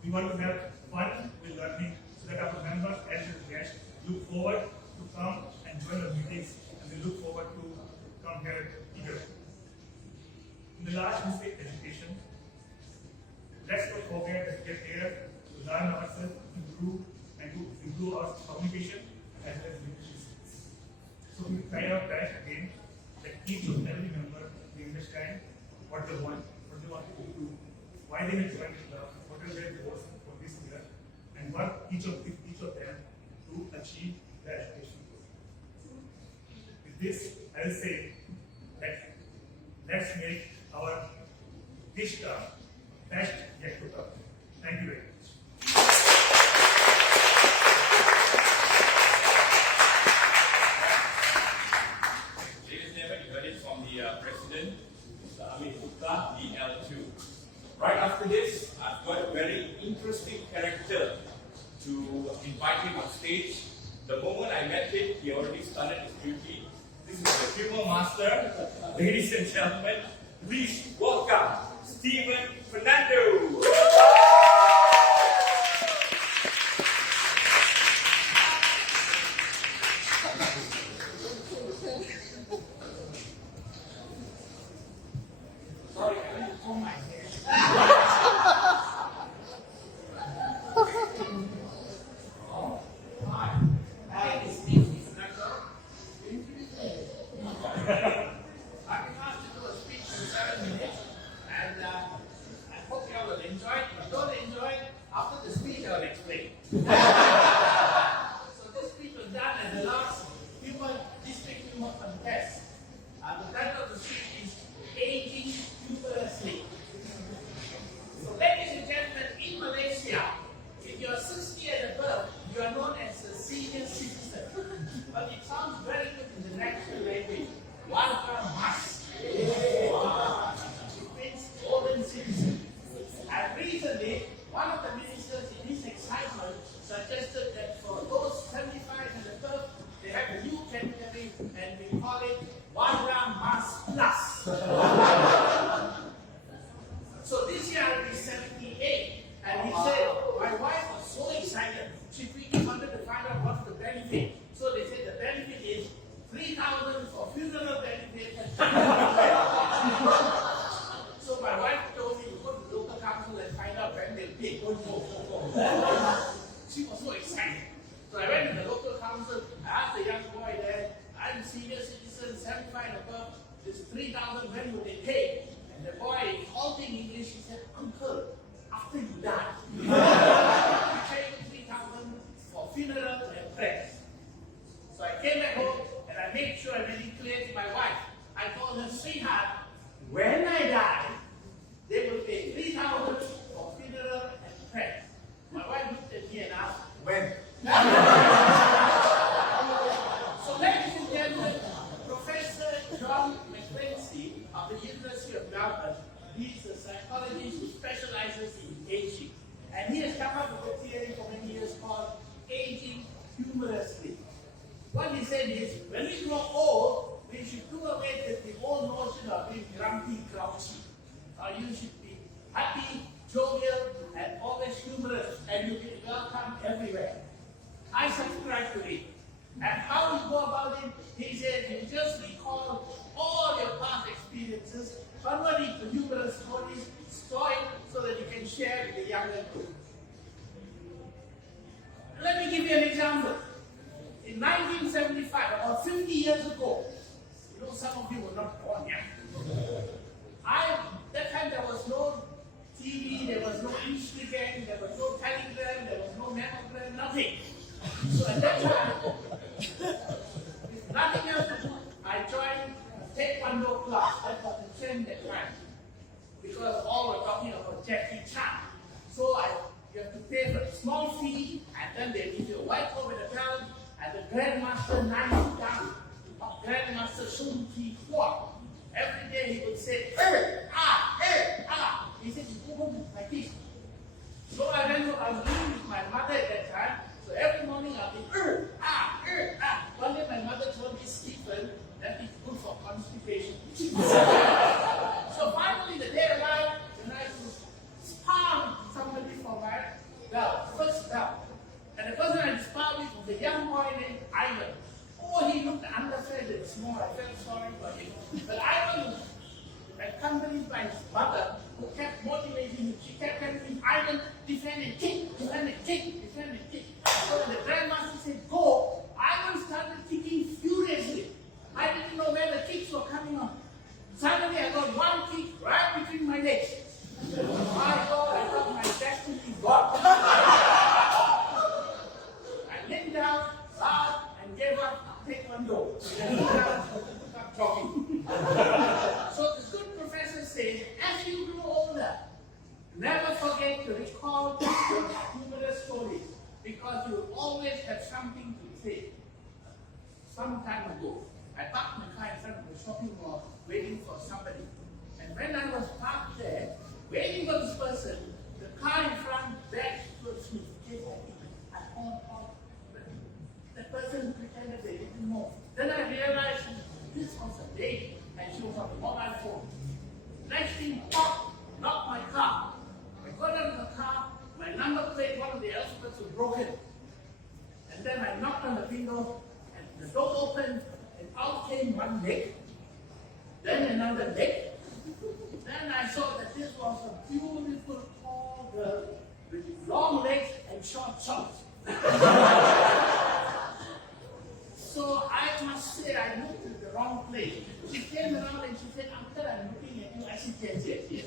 We want to have fun with learning so that our members as well as guests look forward to come and join the meetings, and they look forward to come here eagerly. In the last, we say education. Let's not forget that we are here to learn ourselves, improve, and to improve our communication as well as leadership skills. So we try our best again that each of every member we understand what they want to do, why they will join the club, what are their goals for this year, and what each of them to achieve the education goal. With this, I will say that let's make our this term best yet to come. Thank you very much. Ladies and gentlemen, you heard it from the President, Mr. Amit Gupta, DL2. Right after this, I've got a very interesting character to invite him on stage. The moment I met him, he already started his duty. This is the humor master. Ladies and gentlemen, please welcome Stephen Fernando. Sorry, I need to comb my hair. Hi, it's Steve Fernando. I've been asked to do a speech in 7 minutes, and I hope you all will enjoy it. If you don't enjoy it, after the speech, I will explain. So this speech was done at the last district humor contest. The title of the speech is Aging Humorously. So ladies and gentlemen, in Malaysia, if you are 60 and above, you are known as a senior citizen. But it sounds very good in the national language. Warga Mas. It means golden citizen. And recently, one of the ministers in his excitement suggested that for those 75 and above, they have a new category and we call it Warga Mas Plus. So this year I'll be 78, and he said, my wife was so excited, she quickly wanted to find out what's the benefit. So they said the benefit is 3,000 for funeral benefit. So my wife told me to go to the local council and find out when they'll pay. She was so excited. So I went to the local council, I asked the young boy there, I'm a senior citizen, 75 and above, this 3,000, when would they pay? And the boy, halting English, he said, Uncle, after you die, you pay 3,000 for funeral and prayers. So I came back home and I made sure I made it clear to my wife. I told her, sweetheart, when I die, they will pay 3,000 for funeral and prayers. My wife looked at me and asked, when? So ladies and gentlemen, Professor John McClancy of the University of Melbourne, he's a psychologist who specializes in aging. And he has come up with a theory for many years called said is, when we grow old, we should do away with the old notion of being grumpy, grouchy. You should be happy, jovial, and always humorous, and you'll be welcome everywhere. I subscribe to it. And how you go about it, he said, you just recall all your past experiences, convert it to humorous stories, store it so that you can share with the younger group. Let me give you an example. In 1975, about 50 years ago, you know, some of you were not born yet. That time there was no TV, there was no Instagram, there was no Telegram, there was no mammogram, nothing. So at that time, with nothing else to do, I joined a taekwondo class. That was the trend that time. Because all were talking about Jackie Chan. So you have to pay for a small fee, and then they give you a white coat with a belt, and the Grandmaster 9 down, Grandmaster Sun Ki Hua. Every day he would say, ah. He said, you go home like this. So I was living with my mother at that time. So every morning I'll be, ah. One day my mother told me, Stephen, that is good for constipation. So finally the day arrived when I could spar somebody for my first belt. And the person I sparred with was a young boy named Ivan. Oh, he looked underfed and small. I felt sorry for him. But Ivan was accompanied by his mother, who kept motivating him. She kept telling him, Ivan, defend and kick, defend and kick, defend and kick. So when the Grandmaster said, go, Ivan started kicking furiously. I didn't know where the kicks were coming on. Suddenly I got one kick right between my legs. My God, I thought my destiny is gone. I leaned down, laughed, and gave up taekwondo. And took up jogging. So the good professor says, as you grow older, never forget to recall your humorous stories, because you will always have something to say. Some time ago, I parked my car in front of the shopping mall, waiting for somebody. And when I was parked there, waiting for this person, the car in front backed towards me. I called out. The person pretended they didn't know. Then I realized this was a lady, and she was on the mobile phone. Next thing, pop, knocked my car. I got out of the car, my number plate, one of the alphabets was broken. And then I knocked on the window, and the door opened, and out came one leg, then another leg. Then I saw that this was a beautiful, tall girl with long legs and short shorts. So I must say I looked at the wrong place. She came around and she said, Uncle, I'm looking at you. I said, yes. She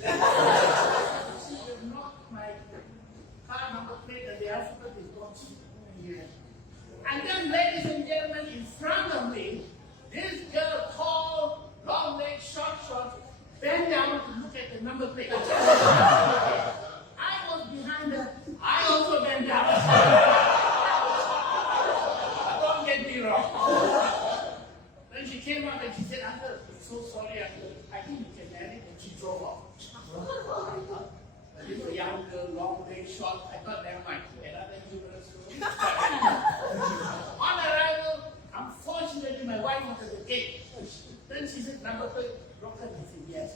knocked my car number plate and the alphabet is gone. And then, ladies and gentlemen, in front of me, this girl, tall, long legs, short shorts, bent down to look at the number plate. I was behind her. I also bent down. Don't get me wrong. Then she came up and she said, Uncle, I'm so sorry, Uncle. I think we can marry. And she drove off. A little young girl, long legs, short. I thought, never mind. Another humorous story. On arrival, unfortunately, my wife was at the gate. Then she said, number plate broken. I said, yes.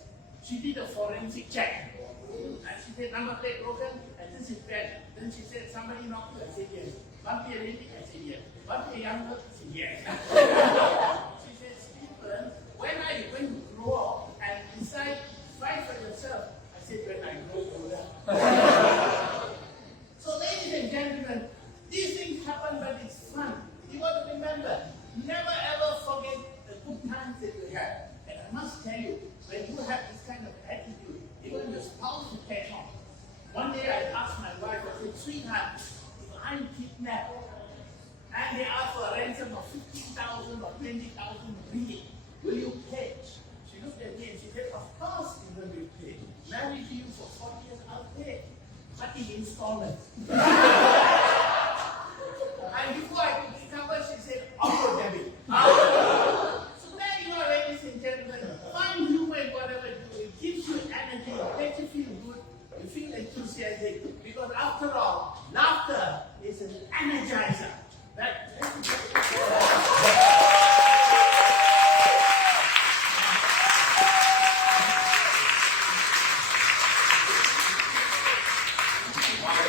She did a forensic check. And she said, number plate broken, and this is bad. Then she said, somebody knocked you. I said, yes. Bumpy a lady? I said, yes. Bumpy a young girl? I said, yes. She said, Stephen, when are you going to grow up and decide, fight for yourself? I said, when I grow older. So ladies and gentlemen, these things happen, but it's fun. You got to remember, never ever forget the good times that you had. And I must tell you, when you have this kind of attitude, even your spouse will catch on. One day I asked my wife, I said, sweetheart, if I'm kidnapped, and they ask for a ransom of 15,000 or 20,000 ringgit, will you pay? She looked at me and she said, of course you will pay. Married to you for 40 years, I'll pay. But in installments. And before I could recover, she said, auto debit. So there you are, ladies and gentlemen. Find humor in whatever you do. It gives you energy, it makes you feel good, you feel enthusiastic. Because after all, laughter is an energizer. That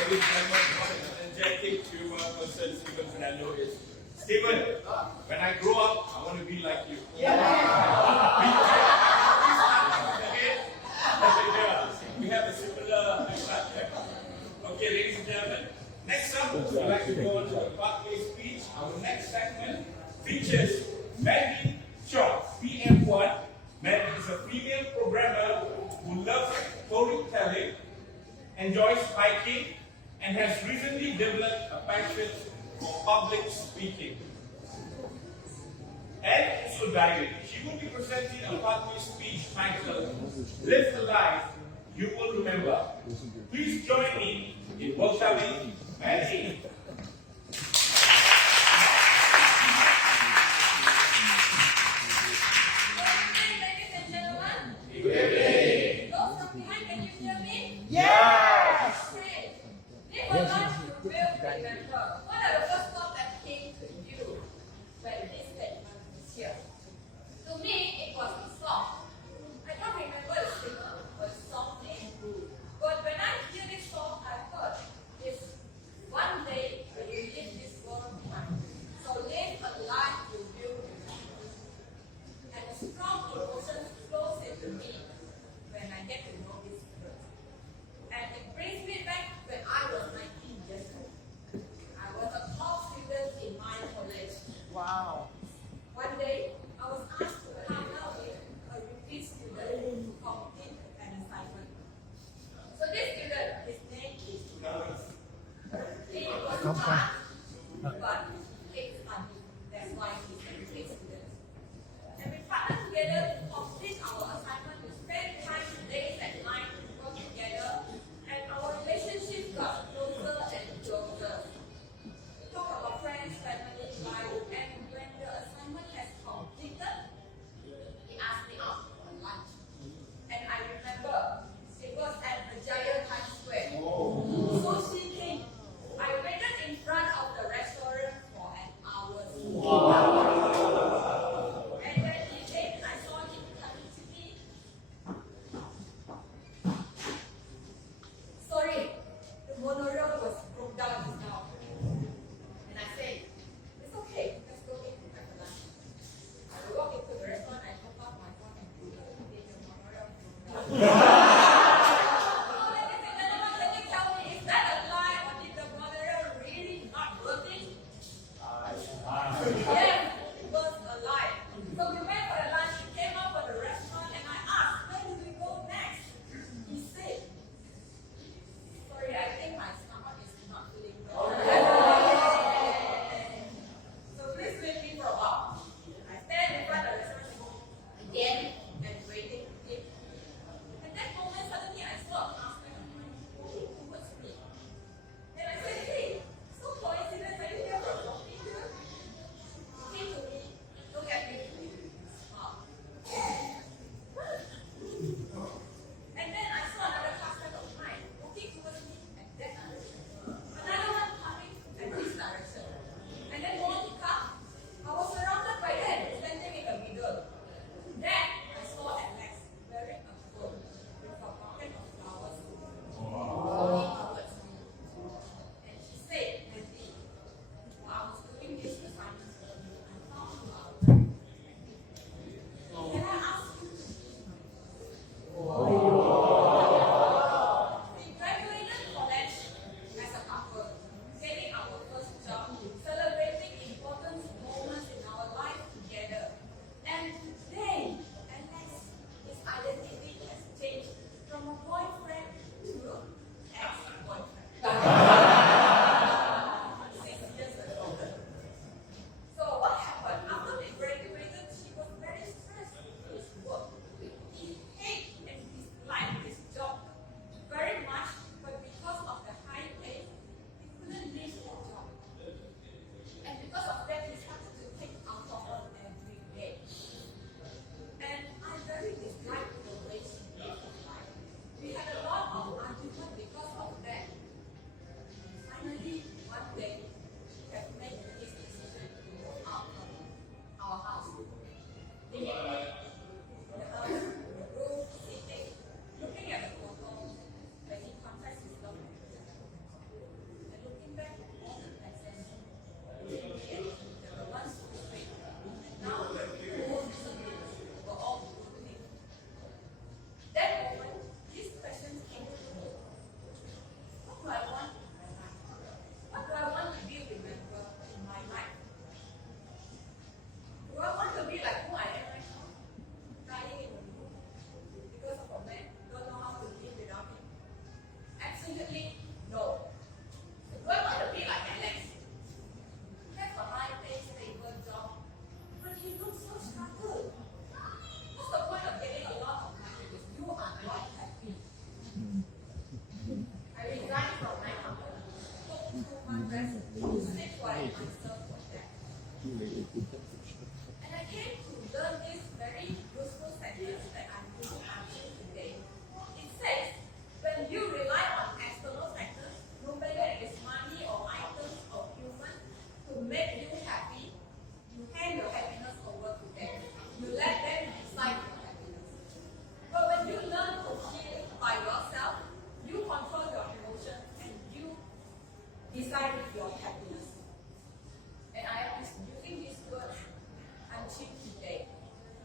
ladies and gentlemen, what an energetic humor person Steven Fernando is. Steven, when I grow up, I want to be like you. Yeah. We have a similar haircut. Okay, ladies and gentlemen. Next up, we'd like to go on to the pathway speech. Our next segment features Maggie Shaw, PM1. Maggie is a female programmer who loves storytelling, enjoys hiking, and has recently developed a passion for public speaking and also diving. She will be presenting a pathway speech titled Live the Life You Will Remember. Please join me in welcoming Maggie. Ladies and gentlemen. Good evening. Those from behind, can you hear me? Yes. Great. Live a life you will remember. What are the first thoughts that came to you when this statement was here? To me, it was a song. I don't remember the singer or the song name, but when I hear this song, I heard is one day when you leave this world behind. So live a life you will remember. And a strong emotion flows into me when I get to know this word. And it brings me back when I was 19 years old. I was a top student in my college. Wow. One day, I was asked to partner with a repeat student to complete an assignment. So this student, his name is Lawrence. He was smart, but hates study. That's why he's a repeat student. And we partnered together to complete our assignment. We spent time, days and nights to work together, and our relationship got closer and closer. We talk about friends, family, life, and when the assignment has completed, he asked me out for lunch. And I remember it was at the giant Times Square. Sushi King. I waited in front of the restaurant for an hour. And when he came, I saw him coming to me. Sorry, the monorail was broke down just now. And I said, it's okay, let's go eat and have lunch. I walked into the restaurant, I took out my phone and Googled, did the monorail broke down? So ladies and gentlemen, let me tell me, is that a lie or did the monorail really not working? Yes, it was a lie. So we went for the lunch, we came out for the restaurant and I asked, where do we go next? He said, sorry, I think my stomach is address to seek for an answer for that. And I came to learn this very useful sentence that I'm using until today. It says, when you rely on external factors, no matter it is money or items or human, to make you happy, you hand your happiness over to them. You let them decide your happiness. But when you learn to heal by yourself, you control your emotions and you decide your happiness. And I have been using this word until today.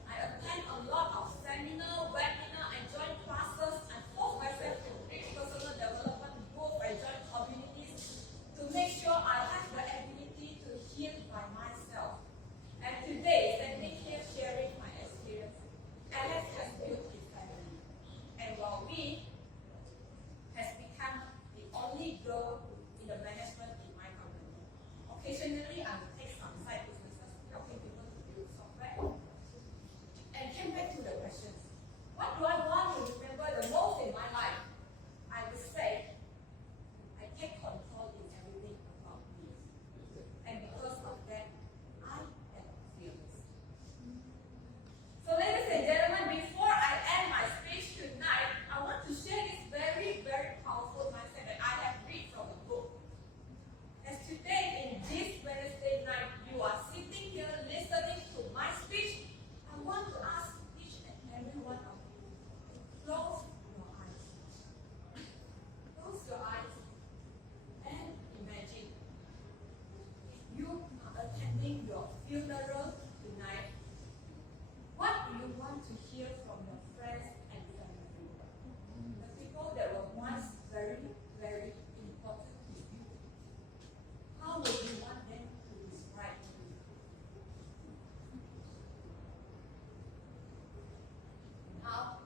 I attend a lot of seminar, webinar, I join classes, I force myself to read personal development books, I join communities to make sure I have the ability to heal by myself. And today, standing here sharing my experience, Alex has built his family. And while we has become the only girl in the management in my company. Occasionally, I will take some side businesses, helping people to build software. And came back to the questions. What do I want to remember the most in my life? I would say, I take control in everything about me. And because of that, I am fearless. So ladies and gentlemen, before I end my speech tonight, I want to share this very, very powerful mindset that I have read from a book. As today, in this Wednesday night, you are sitting here listening to my speech, I want to ask each and every one of you, close your eyes. Close your eyes and imagine if you are attending your funeral tonight, what do you want to hear from your friends and family? The people that were once very, very important to you. How would you want them to describe you? Now,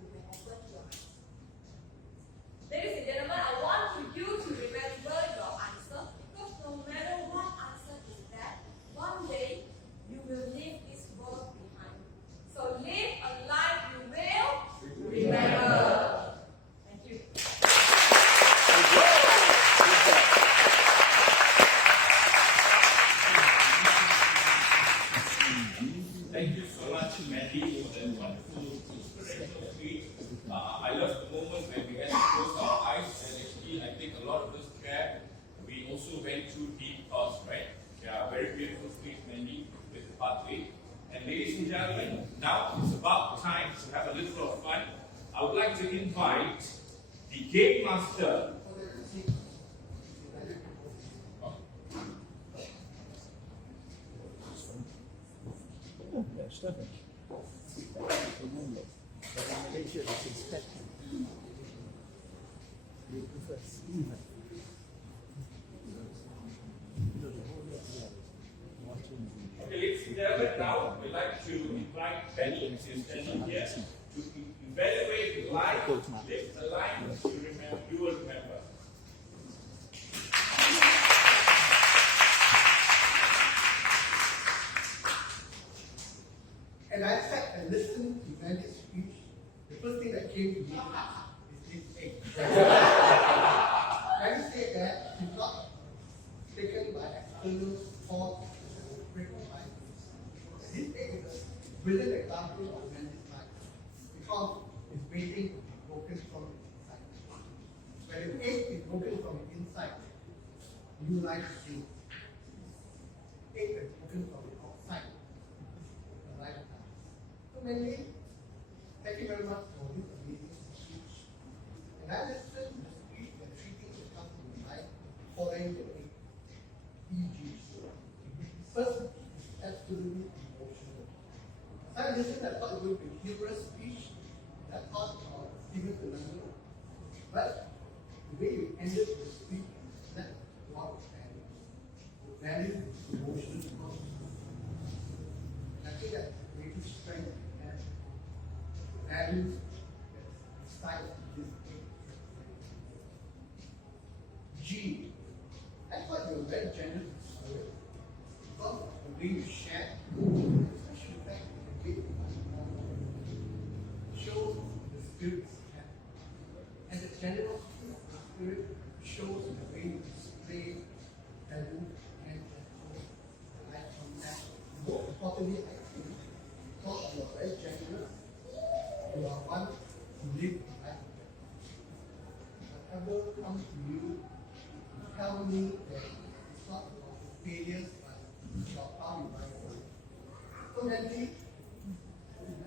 you can open your eyes. Ladies and gentlemen, I want you to remember your answer because no matter what answer is that, one day you will leave this world behind. So live a life you will remember. Thank you. Thank you so much, Mandy, for that wonderful, inspirational speech. I love the moment when we had to close our eyes, and actually, I think a lot of us care. We also went through deep thoughts, right? Yeah, very beautiful speech, Mandy, with the pathway. And ladies and gentlemen, now it's about time to have a little of fun. I would like to invite the game master. Okay, ladies and gentlemen, now we'd like to invite Benny, who's standing here, to evaluate life, live the life you will remember. And I sat and listened to Mandy's speech. The first thing that came to me is this egg. Mandy said that she's not taken by external thought or critical mind. This egg is a brilliant example of Mandy's life because it's waiting to be broken from the inside. When an egg is broken from the inside, new life begins. Egg is broken from the outside. The life dies. So Mandy, thank you very much for this amazing speech. And I listened to the speech and three things that come to my mind following the egg. E.g. First is absolutely emotional. As I listened, I thought it would be a humorous speech. I thought Stephen to London. But the way you ended the speech, that what value emotional growth. I think that greatest strength and values that inside this thing. G. I thought you were very generous in spirit. Because the way you shared, especially the fact that the way you shows the spirit you have. And the generosity of the spirit shows in the way you display value and life contact. More importantly, I think, because you are very generous, you are one to live life. Whatever comes to you, tell me that it's not about failures, but it's about how you rise up. So many,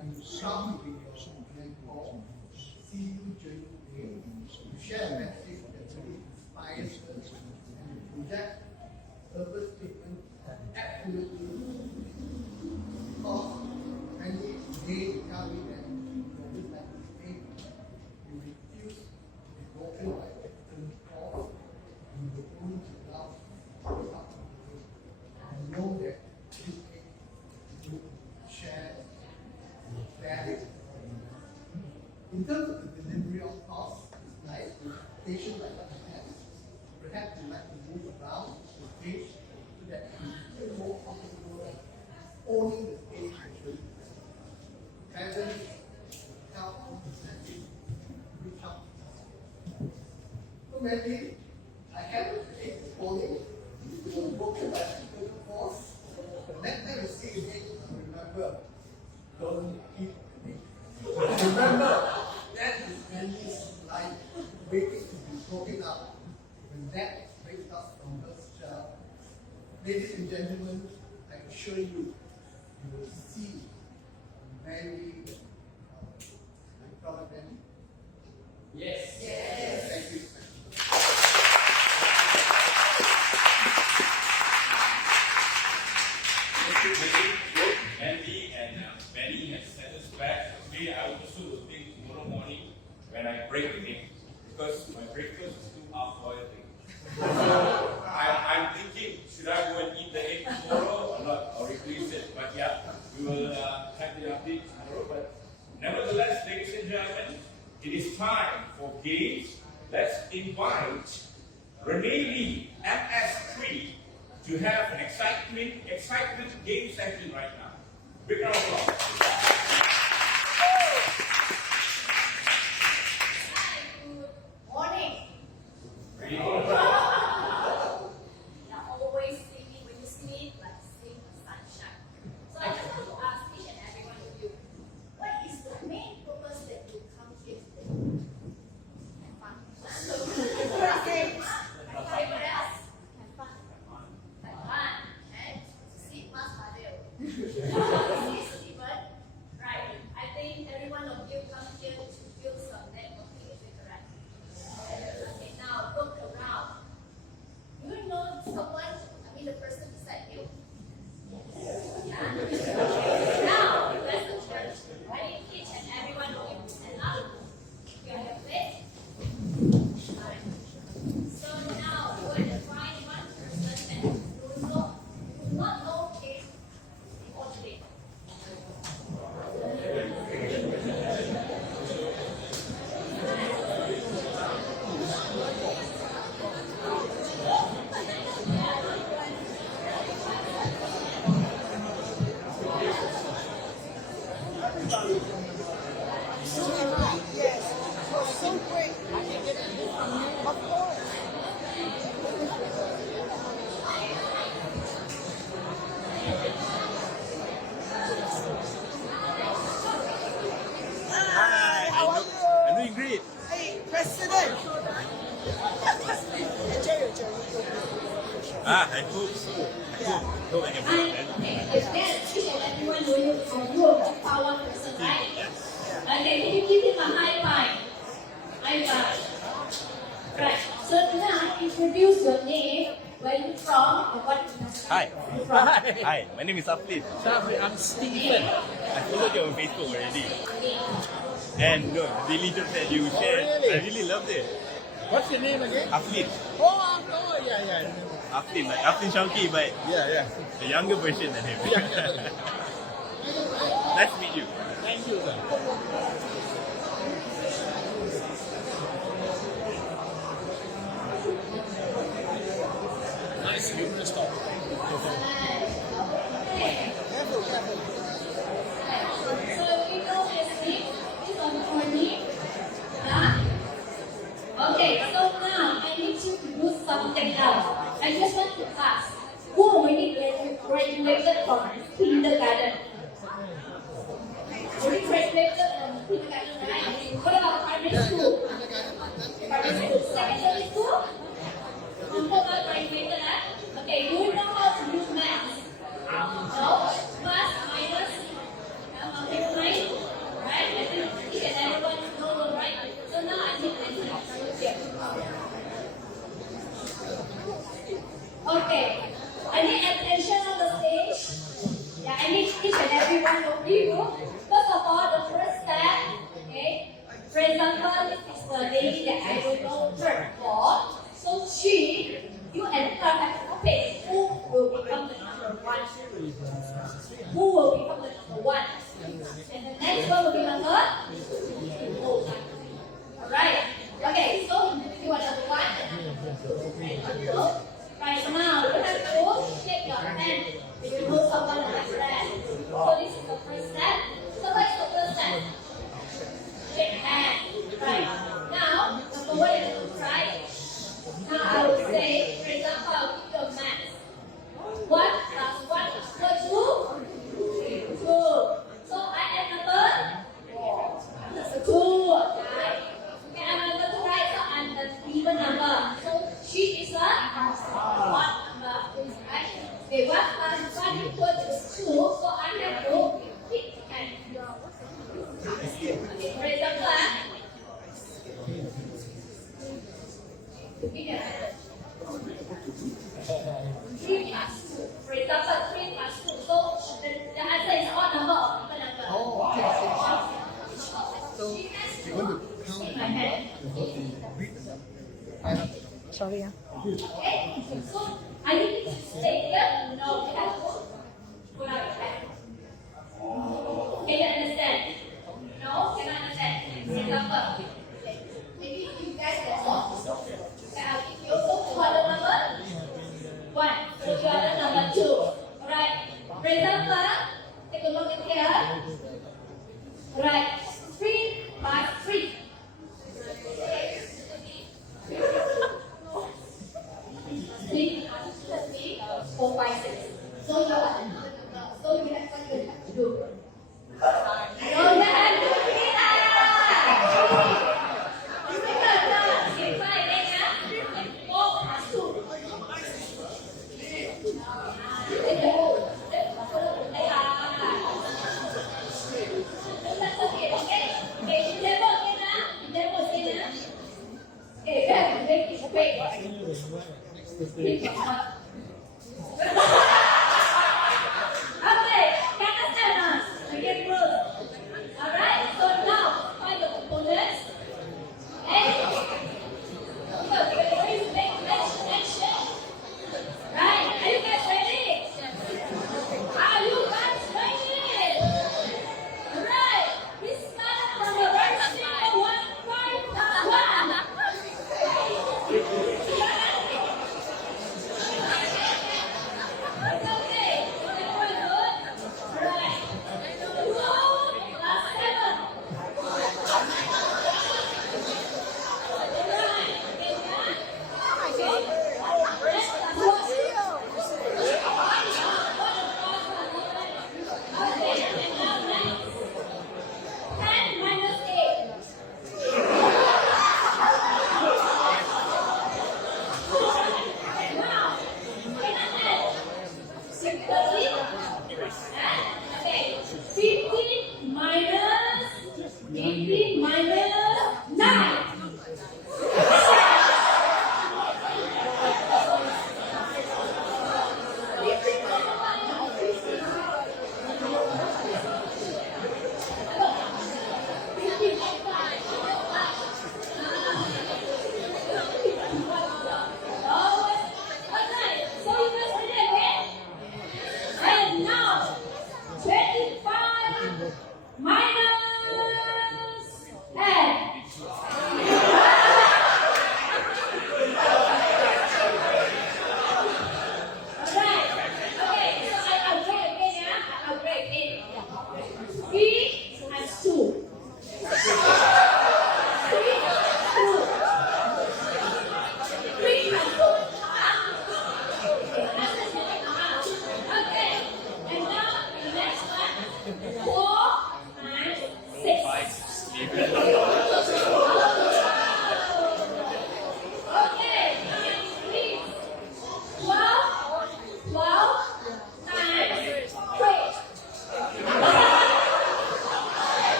I'm shocked with your mentor, see you journey today. You share a message that really inspires us, and you project urban statement absolutely. Because many today tell me that for this type of thing, you refuse to be broken by external force, and you only allow yourself to grow. I know that you take you share value. In terms of the delivery of costs, it's nice with patient like what I have. Perhaps you like to move around the stage so that you feel more comfortable owning the stage actually. Parents, help presenting, reach out. So maybe I have to take the polling. It was broken by external force. Next time you see again, remember, don't keep remember, that is Andy's life waiting to be broken up. When that brings us from Earth's child. Ladies and gentlemen, I assure you, you will see a very proud of them. Yes. Thank you. Andy and Benny has set us back. Today I also will think tomorrow morning when I break again, because my breakfast is too half-boiled. I'm thinking, should I go and eat the egg tomorrow or not, or replace it? But yeah, we will have the update tomorrow. But nevertheless, ladies and gentlemen, it is time for games. Let's invite Renee Lee, MS3, to have an excitement game session right now. Big round of applause. Morning. Ready? You always see me when you sleep like seeing the sunshine. So I just want to ask each and every one of you, what is the main purpose that you come here today? Have fun. Have fun. What else? Have fun. Have fun. And see Mas Fadil. See Stephen. Right. I think every one of you come here to build some networking, is it correct? Okay, now look around. You know someone, the person beside you? Yeah? Now, let's the church. I need each and every one of you to stand up. You are your faith. Alright. So now, go and find one person that you do not know him or today. I'm doing great. Hey, President! Enjoy your journey. I hope so. Hope I can be And if that each and everyone know you, you are a power person, right? Okay, can you give him a high five? High five. Right. So now introduce your name, where you from, and what you have. Hi. You from? Hi, my name is Aflin. I'm Stephen. I followed you on Facebook already. And no, the daily jokes that you shared, I really loved it. What's your name again? Aflin. Oh, yeah. Aflin, like Aflin Shauki, but Yeah. the younger version than him. Nice to meet you. Thank you, sir. Nice, humorous talk. So you know his name is on your name? Huh? Okay, so now I need you to do something else. I just want to ask, who already graduated from kindergarten? Already graduated from kindergarten, right? What about primary school? Primary school, secondary school? Who about graduated, huh? Okay, do you know how to do math? No? Plus, minus, multiply, right? I think each and everyone knows, right? So now I need to here. Okay, I need attention on the stage. Yeah, I need each and every one of you. First of all, the first step, okay? For example, this is the lady that I will know her for. So you and her have to pick who will become the number one. Who will become the number one? And the next one will be number two. Alright. Okay, so you are number one. Right, so now you have to shake your hand if you know someone like that. So this is the first step. So what's the first step? Shake hand. Right. Now, number one and number two, right? Now I will say, for example, I'll give you a math. 1 plus 1 equals 2. 2. So I am number 2. Right? Okay, I'm number 2, right? So I'm the even number. So she is a odd number. Right? Okay, 1 plus 1 equals 2. So I have to pick hand. Okay, for example, Bukit. 3 plus 2. For example, 3 plus 2. So the answer is odd number or even number. Oh, okay. So, She has you want to to count shake my hand. Sorry, ah. Okay? So are you need to stay here? No, you have to put out your hand. Can you understand? No? Cannot understand? For example, maybe you guys can know. You also who are the number 1. So you are the number 2. Alright. For example, take a look at here. Right. 3 plus 3. 3 4, 5, 6. So you are the number. So you have what you have to do. No, you have to do it. Okay, can understand us? Again, rules. Alright, so now find the components. And action. Right, are you guys ready? Are you guys ready? Alright, we start from the very simple 1, 5 plus 1.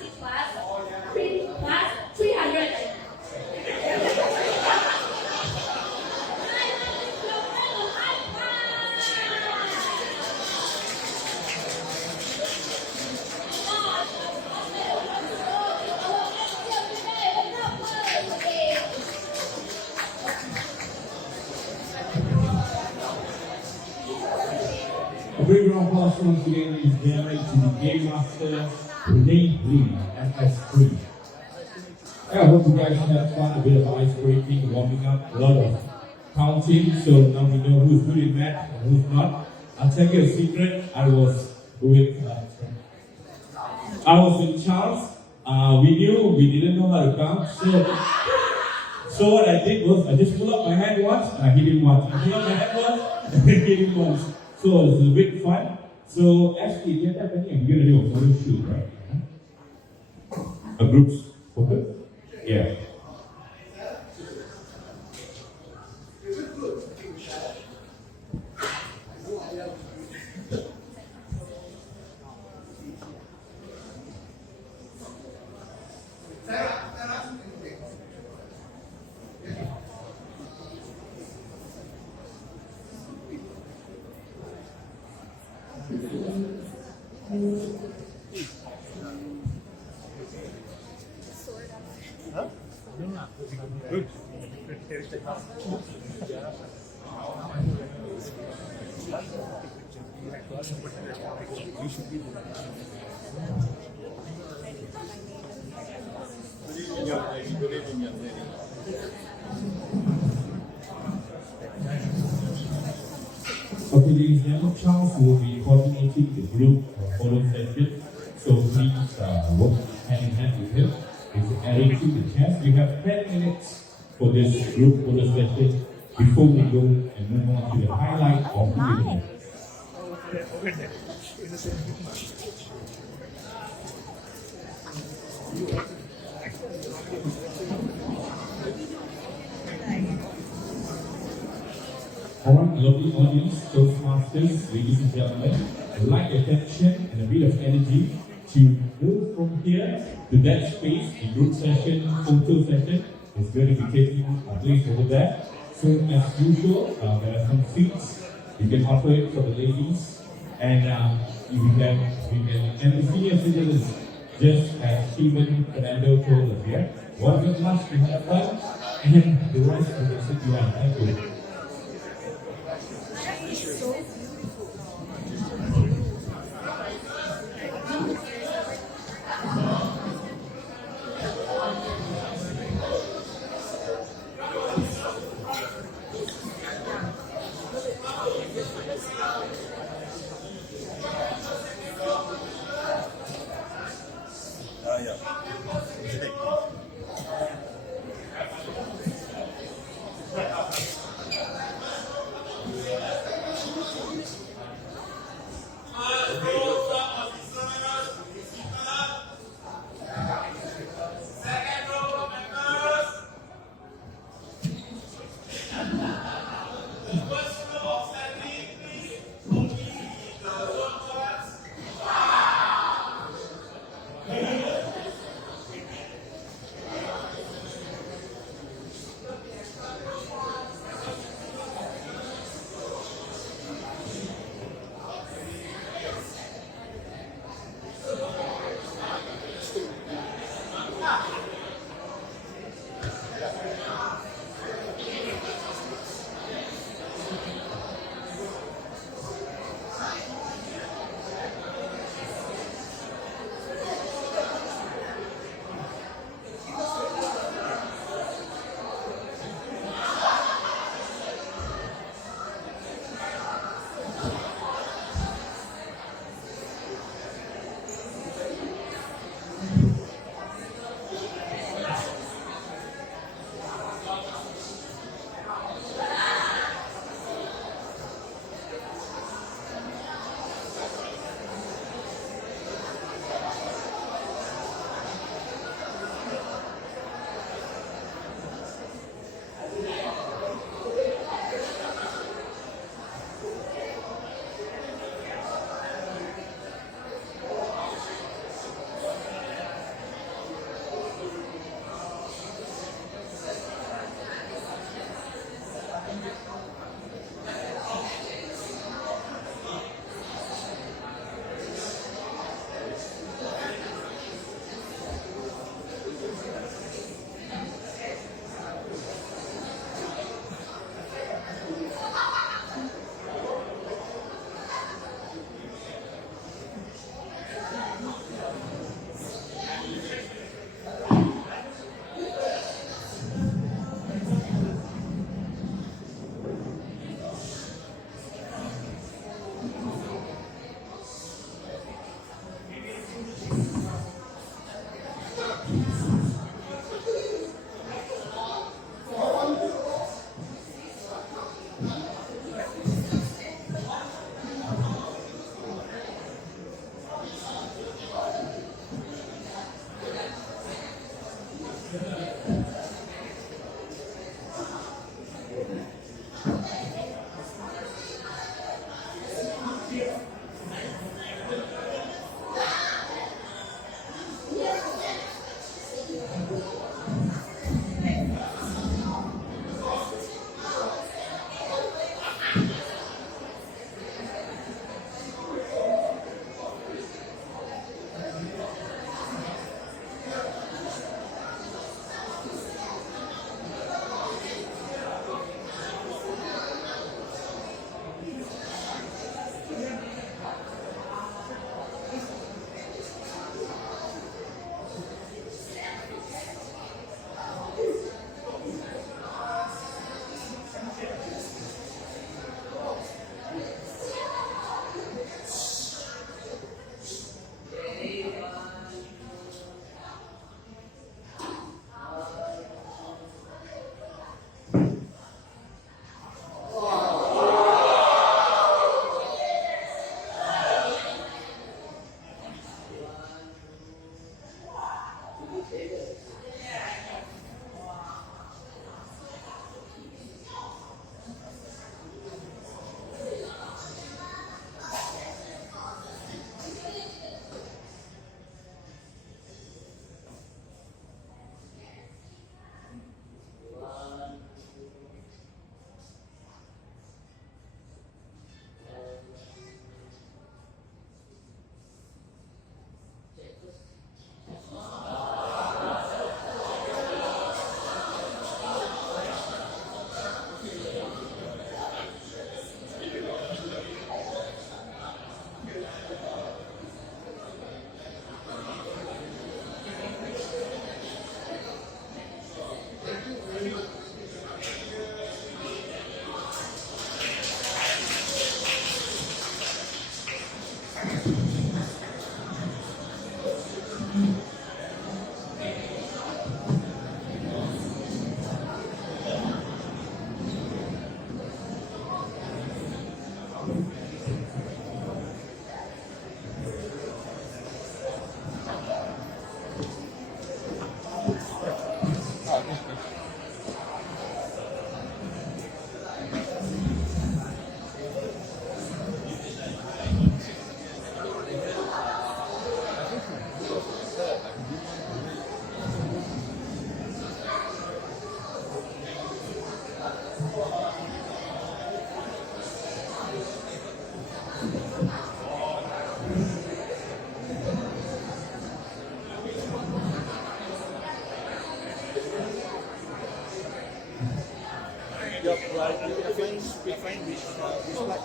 6 plus 300. A big round of applause once again, ladies and gentlemen, to the Game Master Renee Lee, FS3. I hope you guys had fun, a bit of ice breaking, warming up, a lot of counting, so now we know who's good in math and who's not. I'll tell you a secret, I was with Charles. We didn't know how to count, so what I did was I just pulled up my hand once and I hit him once. I pulled up my hand once and I hit him once. So it was a bit fun. So actually, do you have any? We're gonna do a photo shoot, right? A group photo? Yeah. Okay, ladies and gentlemen, Charles will be coordinating the group photo session, so please work hand in hand with him. He's arranging the chairs. We have 10 minutes for this group photo session before we go and move on to the highlight of the evening. Alright, lovely audience, Toastmasters, ladies and gentlemen, I'd like attention and a bit of energy to move from here to that space. The group session, photo session is going to be taking place over there. So as usual, there are some seats. You can offer it for the ladies, and and the senior citizens, just as Stephen Fernando told us here. Welcome lunch to have fun, and the rest of the sit behind. Thank you.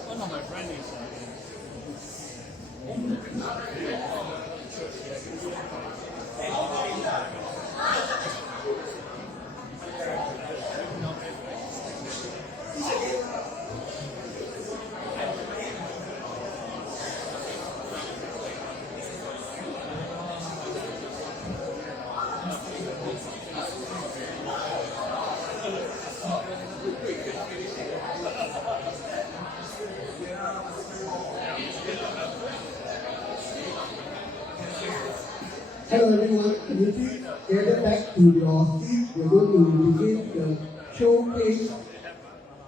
One of my friends is Hello everyone, can you please gather back to your seats? We're going to begin the showcase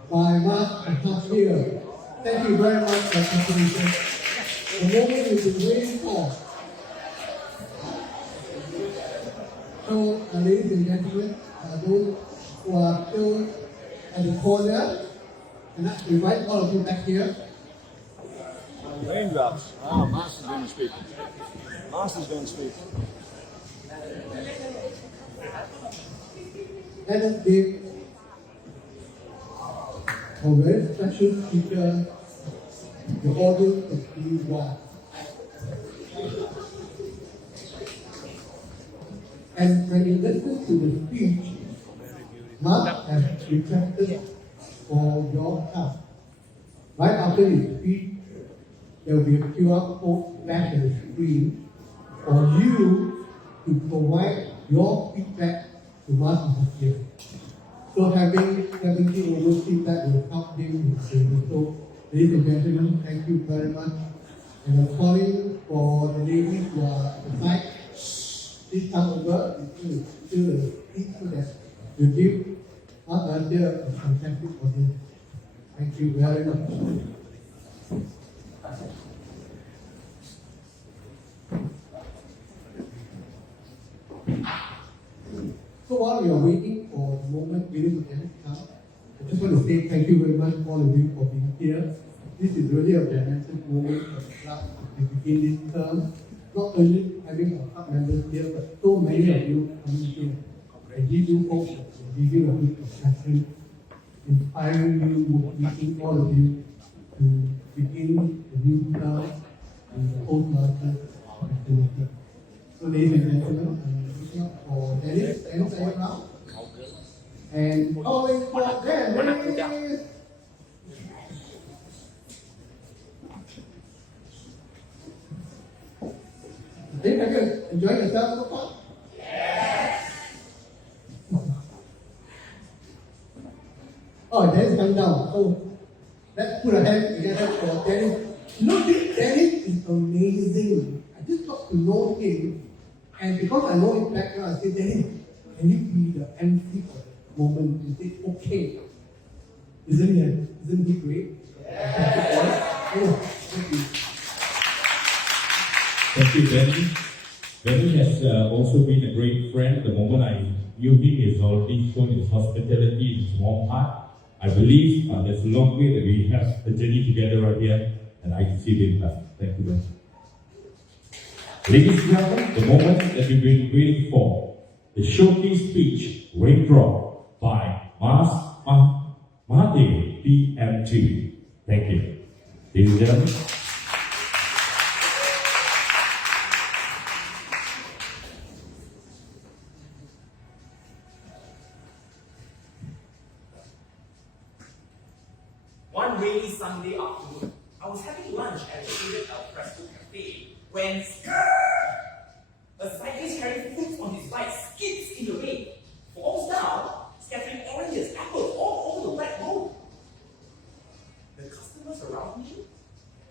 by Mark and Hub here. Thank you very much for your contribution. The moment we've been waiting for. So, ladies and gentlemen, those who are still at the corner, and I invite all of you back here. raindrops. Master's going to speak. Master's going to speak. Let us give a very special speaker the audience to see why. And when you listen to the speech, Mark has requested for your help. Right after his speech, there will be a QR code flash on the screen for you to provide your feedback to Mark here. So having 70 over feedback will help him with saving. So, ladies and gentlemen, thank you very much. And I'm calling for the ladies who are at the side. please come over and fill the seat so that you give us a fantastic audience. Thank you very much. So while we are waiting for the moment waiting for them to come, I just want to say thank you very much all of you for being here. This is really a momentous moment for the club to begin this term. Not only having our club members here, but so many of you coming here. I give you hope that we're giving a bit of passion, inspiring you, motivating all of you to begin the new term in the post-master facility. So ladies and gentlemen, I'm looking up for Dennis. Dennis, are you around? And calling for Dennis! Have you enjoyed yourself so far? Yes! Oh, Dennis come down. So let's put a hand together for Dennis. Look, this Dennis is amazing. I just got to know him. And because I know his background, I said, Dennis, can you be the MC for the moment? He said, okay. Isn't he great? Yeah. Oh, thank you. Thank you, Benny. Benny has also been a great friend. The moment I knew him, he's already shown his hospitality, his warm heart. I believe there's a long way that we have a journey together right here at ITC Bintang. Thank you, Benny. Ladies and gentlemen, the moment that we've been waiting for, the showcase speech, Raindrop by Mas Mahathir, PM2. Thank you. Ladies and gentlemen. One rainy Sunday afternoon, I was having lunch at the favorite al fresco cafe when a cyclist carrying fruits on his bike skids in the rain, falls down, scattering oranges, apples all over the wet road. The customers around me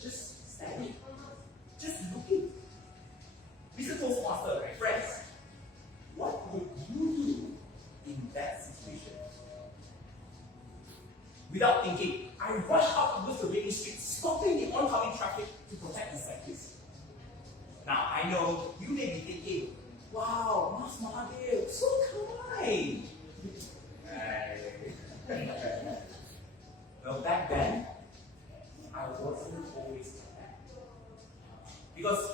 just staring, just looking. Mr. Toastmaster, my friends, what would you do in that situation? Without thinking, I rushed up towards the rainy street, stopping the oncoming traffic to protect the cyclist. Now, I know you may be thinking, wow, Mas Mahathir, so kind. Well, back then, I wasn't always like that. Because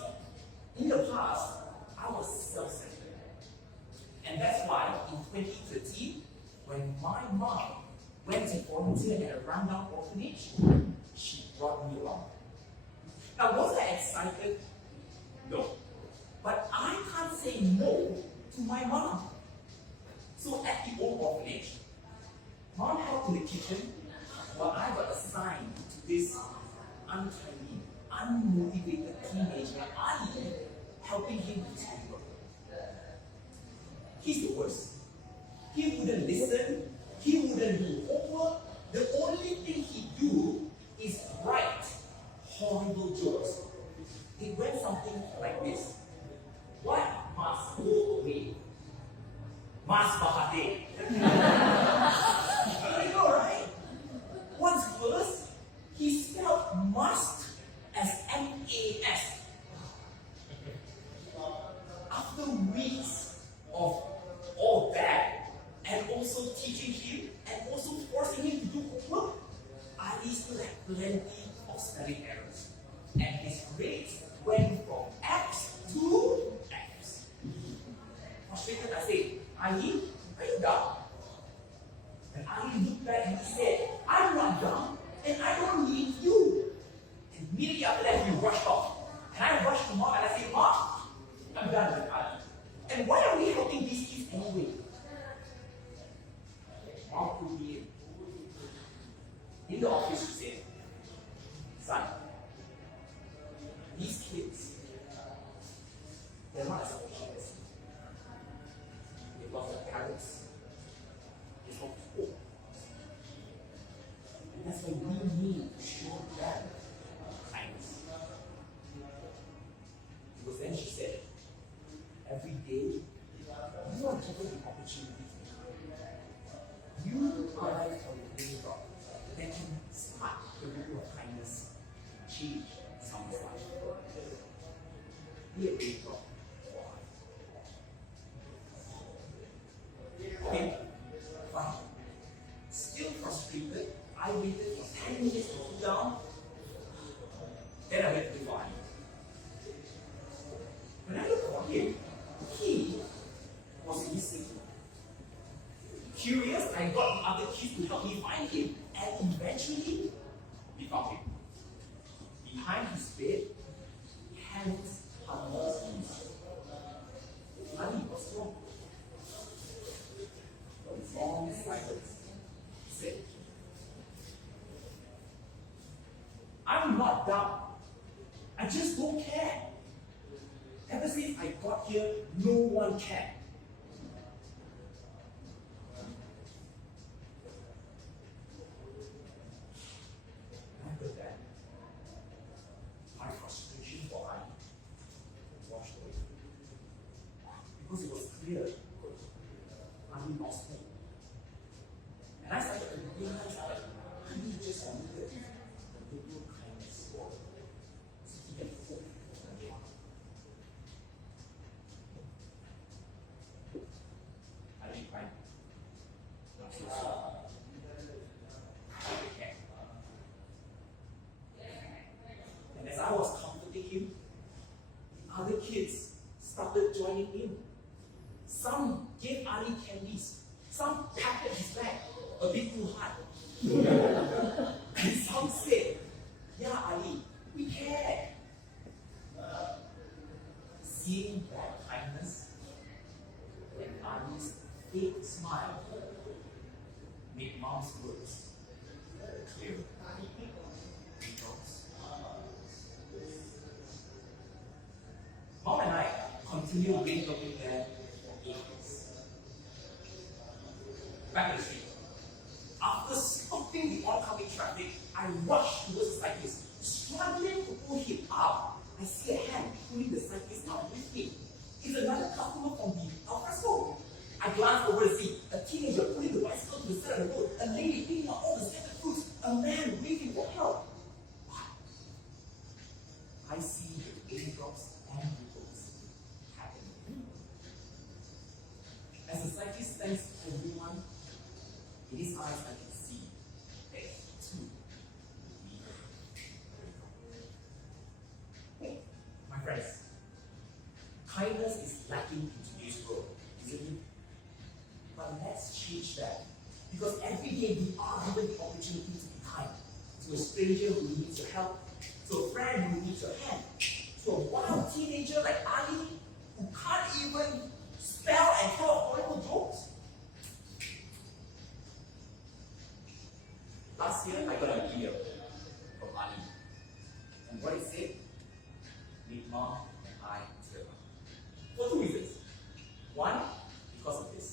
in the past, I was self-centered. And that's why in 2013, when my mom went to volunteer at a rundown orphanage, she brought me along. Now, was I excited? No. But I can't say no to my mom. So at the old orphanage, mom helped in the kitchen while I got assigned to this untidy, unmotivated teenager, Ali, helping him with homework. He's the worst. He wouldn't listen. He wouldn't do homework. The only thing he'd do is write horrible jokes. It went something like this. What must go away? Mas Mahathir. You know, right? What's worse, he spelled must as M-A-S. After weeks of all that, and also teaching him, and also forcing him to do homework, Ali still had plenty of spelling errors. And his grades went from X to X. Frustrated, I said, Ali, are you dumb? And Ali looked back and he said, I'm not dumb, and I don't need you. And immediately after that, he rushed off. And I rushed to Mom and I said, Mom, I'm done with Ali. And why are we helping these kids anyway? Mom put me in the office, she said, son, these kids, they're not as fortunate. They've lost their parents. They've lost hope. And that's why we need to show them kindness. Because then she said, every day Okay? Fine. Still frustrated, I waited for 10 minutes to cool down. Then I went to the bar. When I looked for him, he was missing. Curious, I got the other kids to help me find him, and eventually, we found him. Behind his bed, hands under his knees. Ali was wrong. Long silence. He said, I'm not dumb. I just don't care. Ever since I got here, no one cared. After that, my frustration for Ali washed away. Because it was clear Ali lost hope. And I started to realize that Ali just wanted a little kindness for him. So he had hope again. Ali cried. I'm so sorry. I can't. And as I was comforting him, the other kids started joining in. Some gave Ali candies. Some patted his back a bit too hard. And some said, yeah, Ali, we care. Seeing that kindness and Ali's fake smile made Mom's words clear. Mom and I continued rainboking there for 8 years. Back in the street. After stopping the oncoming traffic, I rushed towards the cyclist. Struggling to pull him up, I see a hand pulling the cyclist out with him. It's another customer from the alfresco. I glanced over to see a teenager pulling the bicycle to the side of the road, a lady picking up all the scattered fruits, a man waving for help. I see the raindrops and ripples happening. As the cyclist thanks everyone, in his eyes I can see that he too needs. My friends, kindness is lacking in today's world, isn't it? But let's change that. Because every day we are given the opportunity to be kind to a stranger who needs your help, to a friend who needs your hand, to a wild teenager like Ali who can't even spell and tell horrible jokes. Last year, I got an email from Ali, and what it said made Mom and I tear up. For 2 reasons. One, because of this.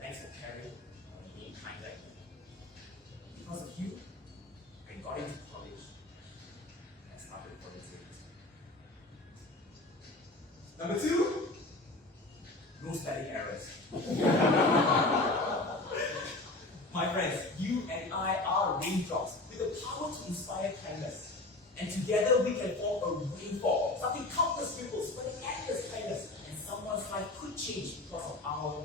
Thanks for caring and being kind like me. Because of you, I got into college and started volunteering. Number two, no spelling errors. My friends, you and I are raindrops with the power to inspire kindness. And together we can form a rainfall, starting countless ripples, spreading endless kindness, and someone's life could change because of our.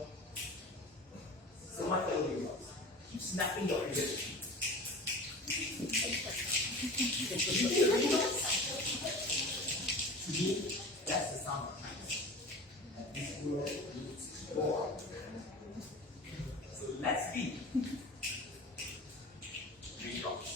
So my fellow raindrops, keep snapping your fingers. To me, that's the sound of kindness. And this world needs more. So let's be raindrops.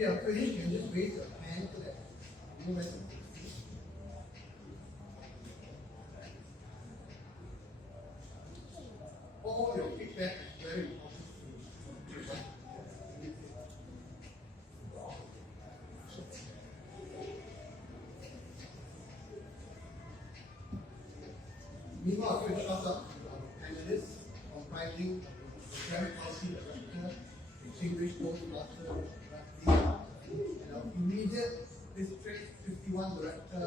If you are finished, you just raise your hand to that movement. All your feedback is very important. Meanwhile, finish us up with our panelists comprising the Grand Policy Director, Distinguished Postmaster, and our immediate District 51 Director,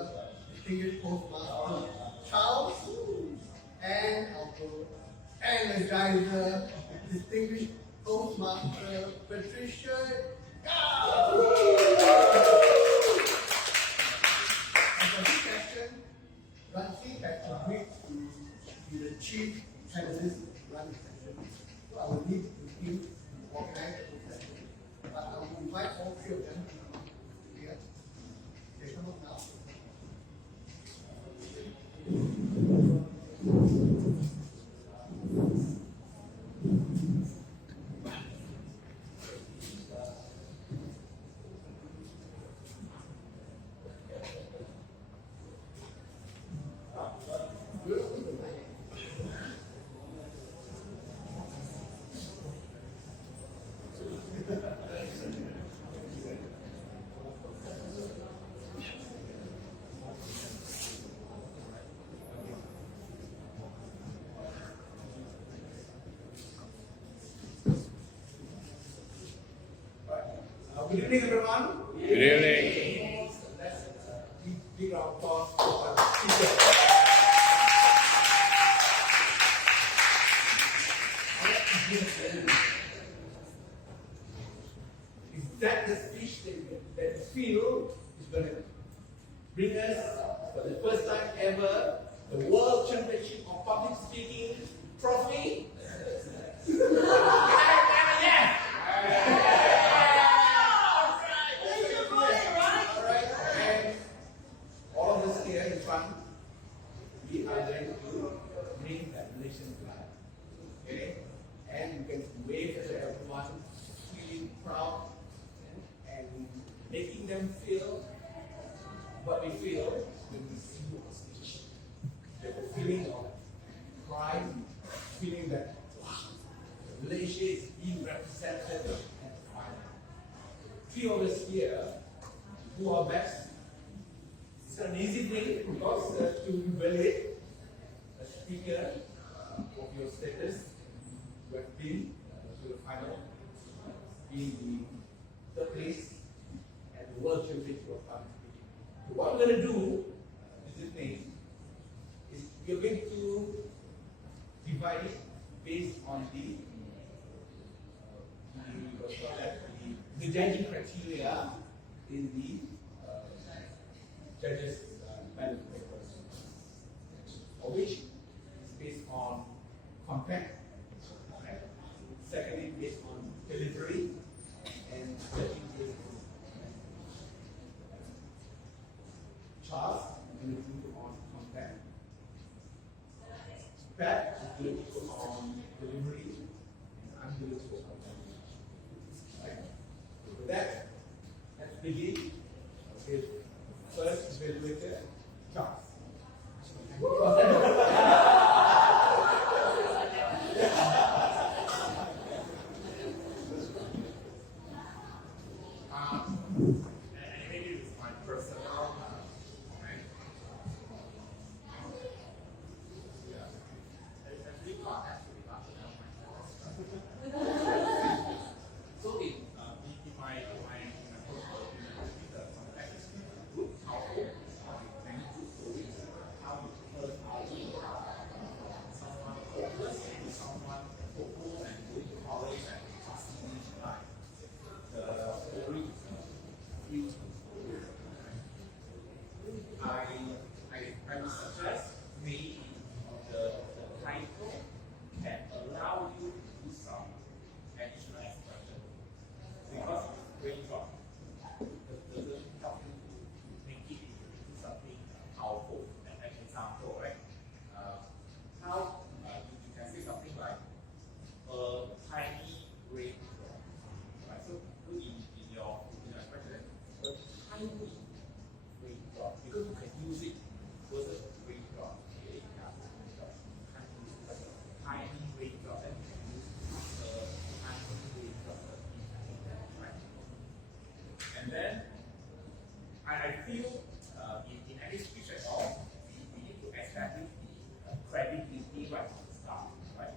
Distinguished Postmaster Charles, and our energizer, Distinguished Postmaster Patricia. And for this session, Ransi has agreed to be the chief panelist to run the session. So I will leave to him to organize the session. But I will invite all three of them to come here. They come up now. Good evening, everyone. Good evening. Let's big round of applause for our speaker. Is that the speech that you feel is going to bring us, for the first time ever, the World Championship of Public Speaking trophy? All of us here in front, we are going to bring that nation flag. Okay? And you can wave to everyone, feeling proud and making them feel what we feel when we see you on stage. The feeling of pride, feeling that wow, Malaysia is being represented and pride. Few of us here do our best. It's an easy thing because to evaluate a speaker of your status who have been to the final, being the third place at the World Championship of Public Speaking. So what we're going to do this evening is we're going to divide it based on the judging criteria in the judges' ballot papers, of which is based on content, secondly based on delivery, and judging based on charts, and on content. Pat is going to go on delivery, and I'm going to go on content. Right? With that, let's begin with first evaluator, Charles. I feel in any speech at all, we need to establish the credibility right from the start, right?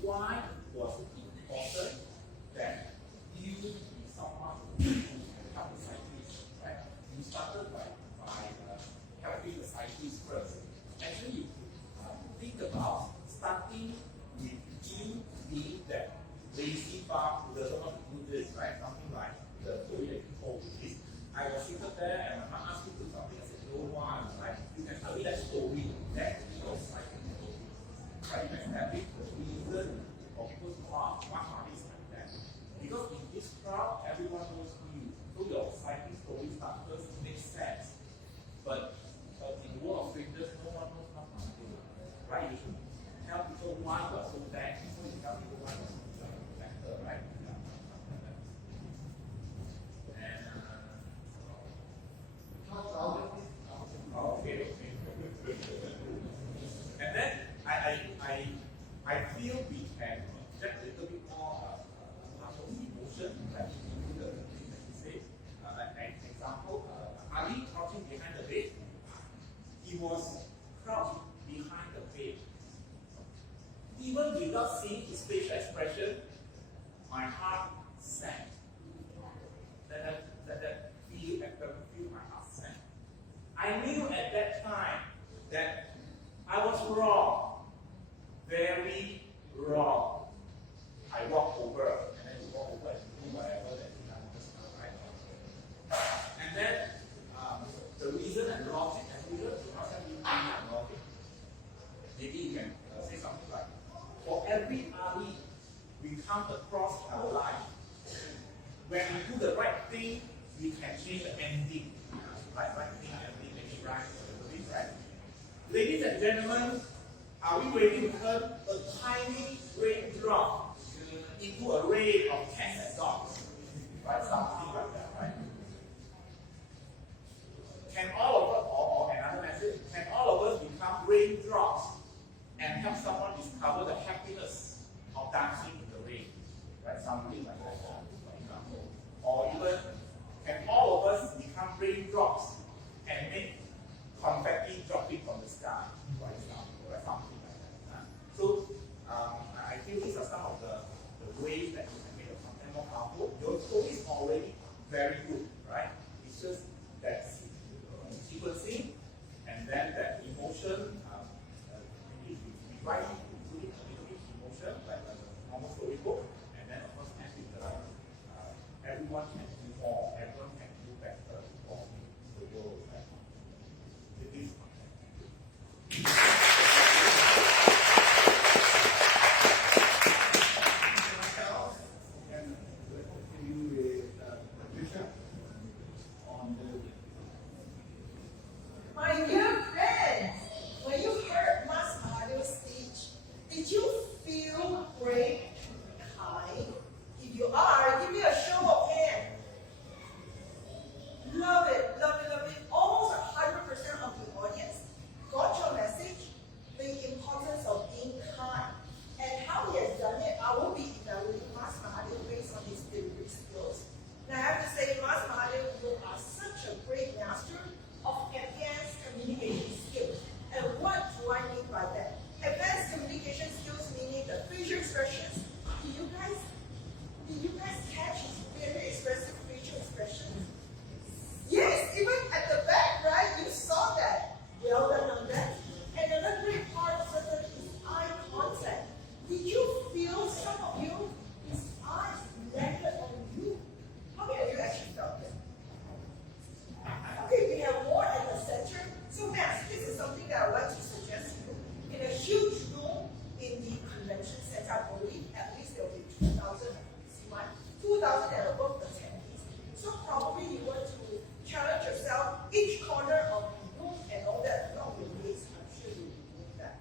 Why was it important that you be someone who help the cyclists, right? You started by helping the cyclists first. Actually, think about starting with you being that lazy bug who doesn't want to do this, right? Something like the story that you told is, I was seated there and my mom asked me to do something, I said, no one, right? You can tell me that story, that was cycling. Right? You establish the reason for people to ask, why is like that? Because in this crowd, everyone knows you. So your cycling story starters makes sense. But in the world of strangers, no one knows how to do it. Right? You should tell people why you are so bad. So you tell people why you are so better, right? Okay. And then I feel we can inject a little bit more emotion like into the things that he said. An example, Ali crouching behind the bed. He was crouched behind the bed. Even without seeing his facial expression, my heart sank. That feel my heart sank. I knew at that time that I was wrong, very wrong. I walked over, and then we walk over and do whatever that we done just now, right? And then the reason and logic, and we learn to ask them and logic. Maybe you can say something like, for every Ali we come across in our life, when we do the right thing, we can change the ending. Right thing, ending, make it right, right? Ladies and gentlemen, are we ready to turn a tiny raindrop into a rain of cats and dogs? Right? Something like that, right? Can all of us, or another message, can all of us become raindrops and help someone discover the happiness of dancing in the rain? Right? Something like that, for example. Or even, can all of us become raindrops and make confetti dropping from the sky, for example, or something like that. So, I feel these are some of the ways that you can make the content more powerful. Your story is already very good, right? It's just that sequencing and then that emotion. We write including a little bit emotion, like a normal storybook, and then of course end with everyone can do more, everyone can do better for the world. Right? With this and continue with Patricia on the. My dear friends, when you heard Mas Mahadev's speech, did you feel brave, kind? If you are, give me a show of hands. Love it, love it, love it. Almost 100% of the audience got your message, the importance of being kind. And how he has done it, I will be evaluating Mas Mahadev based on his delivery skills. And I have to say, Mas Mahadev, you are such a great master of advanced communication skills. And what do I mean by that? Advanced communication skills meaning the facial expressions. Do you guys catch his very expressive facial expressions? Yes, even at the back, right? You saw that. Well done on that. And another great part of it is eye contact. Did you feel some of you, his eyes landed on you? How many of you actually felt it? Okay, we have more at the center. So Max, this is something that I would like to suggest to you. In a huge room in the convention center, I believe at least there will be 2,000 and above attendees. So probably you want to challenge yourself, each corner of the room and all that, not with ways, I'm sure you will do that.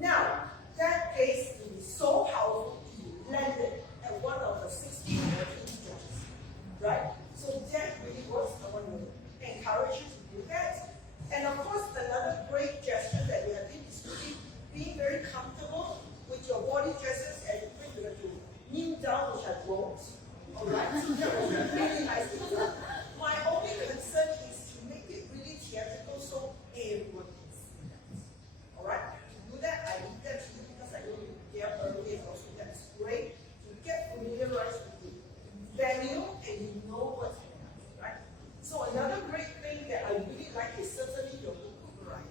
Now, that place will be so powerful, you landed at one of the 16 judges, right? So that really works. I want to encourage you to do that. And of course, another great gesture that we have been is being very comfortable with your body gestures and you have to kneel down, which I won't. All right? That was really nice. My only concern Daniel, and you know what's happening, right? So another great thing that I really like is certainly your vocal variety.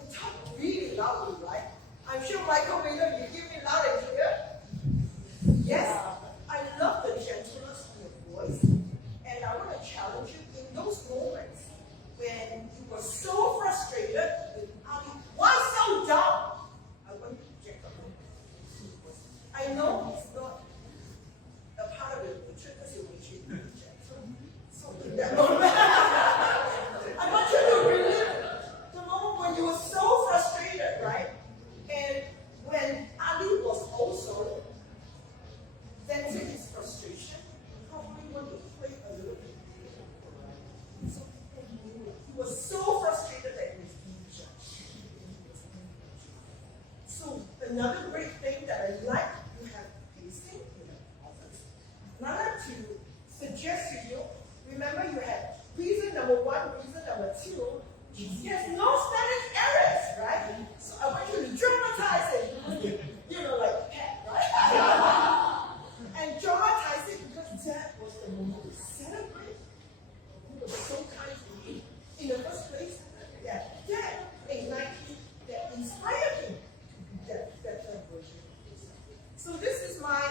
I talk really loudly, right? I'm sure Michael Miller, you give me loud and clear. Yes, I love the gentleness of your voice, and I want to challenge you in those moments when you were so frustrated with Ali, why so dumb? I want you to check on him. I know it's not a part of your nature because you're nature. So in that moment, I want you to relive the moment when you were so frustrated, right? And when Ali was also venting his frustration, you probably want to play a little bit. So he was so frustrated that he was being judged. So another great thing that I like, you have pacing in the office. And I like to suggest to you, remember you had reason number 1, reason number 2, there's no spelling errors, right? So I want you to dramatize it, like pet, right? And dramatize it because that was the moment to celebrate. You were so kind to me in the first place that ignited, that inspired him to be that better version of himself. So this is my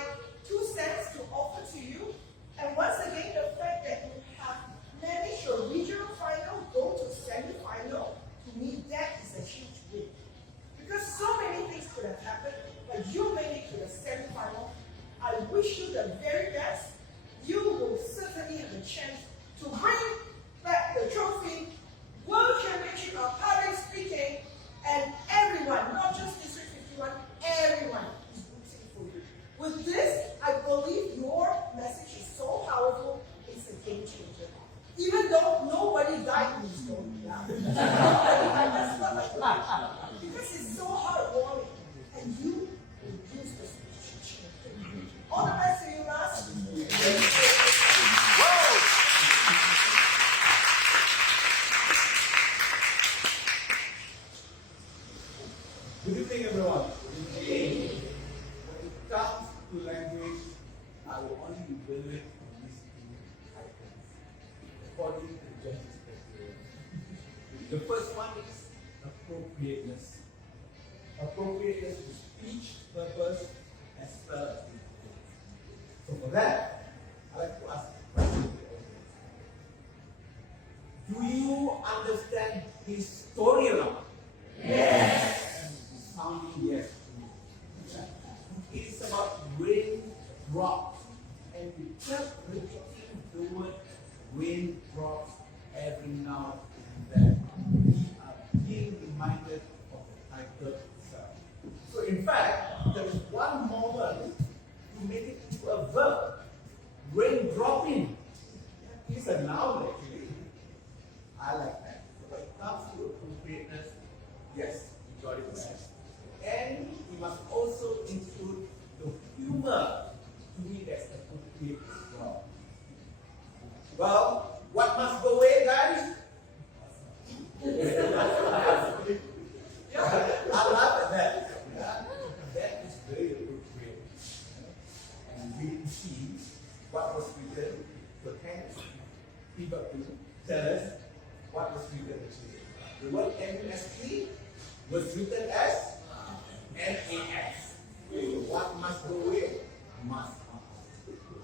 2 cents to offer to you. And once again, the fact that you have managed your regional final, go to semi-final, to me that is a huge win. Because so many things could have happened, but you made it to the semi-final. I wish you the very best. You will certainly have a chance to bring back the trophy, World Championship of Public Speaking, and everyone, not just District 51, everyone is rooting for you. With this, I believe your message is so powerful, it's a game changer. Even though nobody died in this story. Yeah? Because it's so heartwarming, and you will use the speech to change. All the best to you, Mas. Good evening, everyone. When it comes to language, I will only evaluate these 2 items according to the judge's criteria. The first one is appropriateness. Appropriateness to speech, purpose, as well as influence. So for that, I like to ask a question to the audience. Do you understand his storyline? Yes. Sounding yes. It is about raindrops, and we kept repeating the word raindrops every now and then. We are being reminded of the title itself. So in fact, there is one moment to make it into a verb. Raindropping is a noun actually. I like that. So when it comes to appropriateness, yes, we got it right. And we must also include the humor. To me, that's appropriate as well. Well, what must go away, guys? Yeah, I laugh at that. Yeah, that is very appropriate. And we didn't see what was written. So hence, he got to tell us what was written actually. The word MST was written as MAS. What must go away? Must.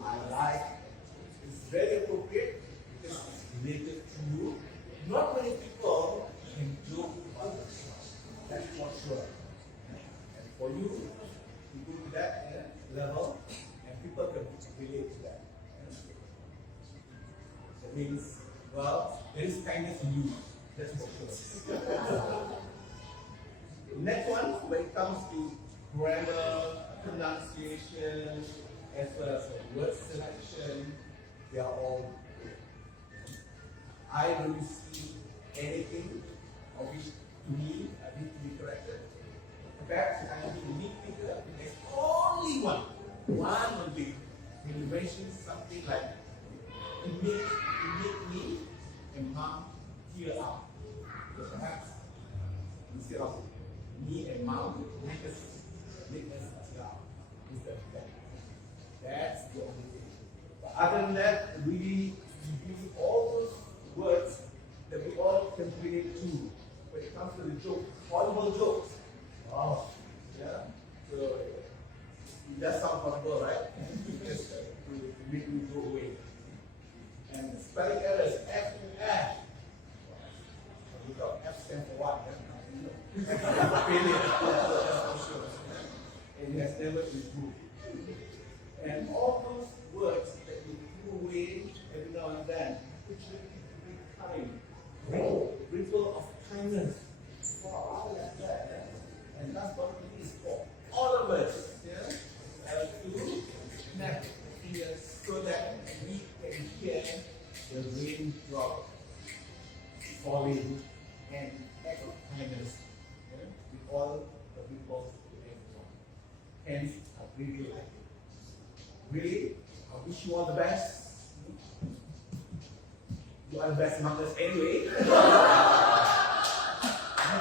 I like. It's very appropriate because it's related to you. Not many people can joke about this. That's for sure. And for you to go to that level, and people can relate to that. That means, well, there is kindness in you. That's for sure. Next one, when it comes to grammar, pronunciation, as well as word selection, they are all good. I don't see anything of which to me need to be corrected. Perhaps I am a unique figure. There's only one will be when you mention something like it make me and mom tear up. So perhaps instead of me and mom make us tear up instead of that. That's the only thing. Other than that, really review all those words that we all can relate to when it comes to the joke, horrible jokes. Wow. Yeah. So it does sound horrible, right? Just to make you go away. And spelling errors, F and F. We got F stand for what? Failure. And it has never improved. And all those words that you threw away every now and then, which will be kind, ripple of kindness. Wow, I like that. And last but not least, for all of us, yeah, to snap fingers so that we can hear the raindrop falling and act of kindness, yeah, with all the people to everyone. Hence, I really like it. Really, I wish you all the best. You are the best markers anyway. You've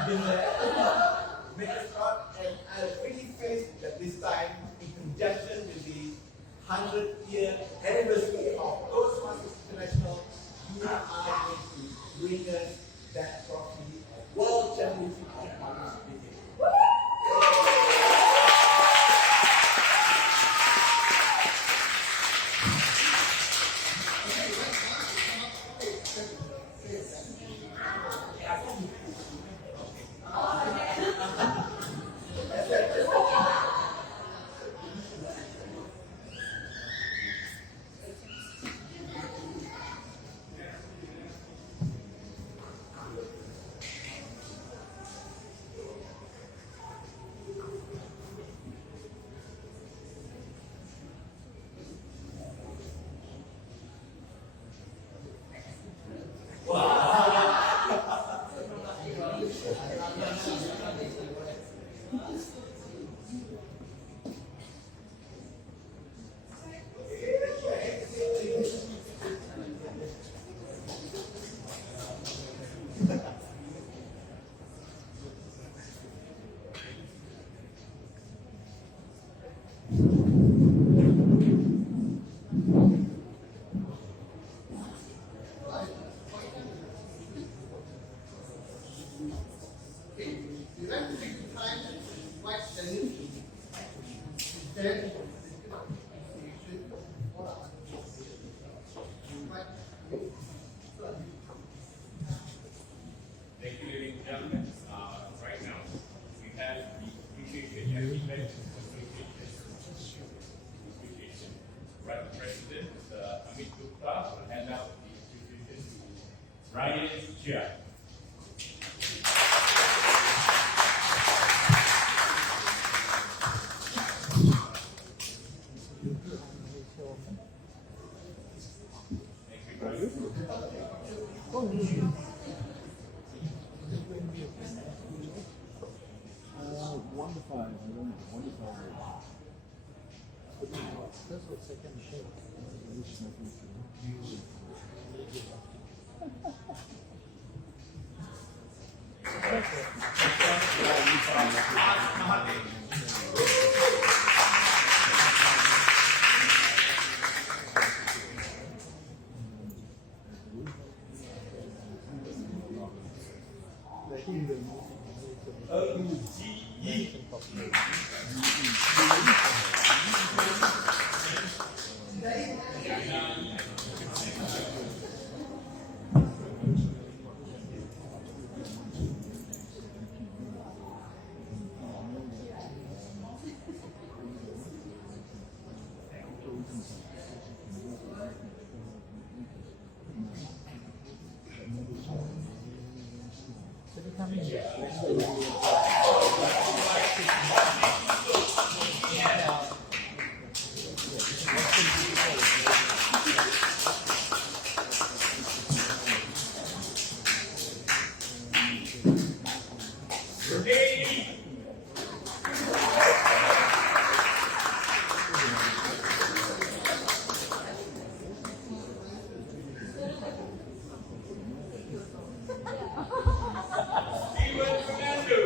been there. Make us proud, and I really face that this time, in conjunction with the 100th-year anniversary of Toastmasters International, you are going to bring us that trophy of World Championship of Participating. Thank you, ladies and gentlemen. Right now, we have the appreciation event appreciation. Right, the President, Amit Gupta, will hand out the appreciation to Ryan's chair. Thank you, Ryan. Wonderful. I don't know. Wonderful. That's what second show. Fernando.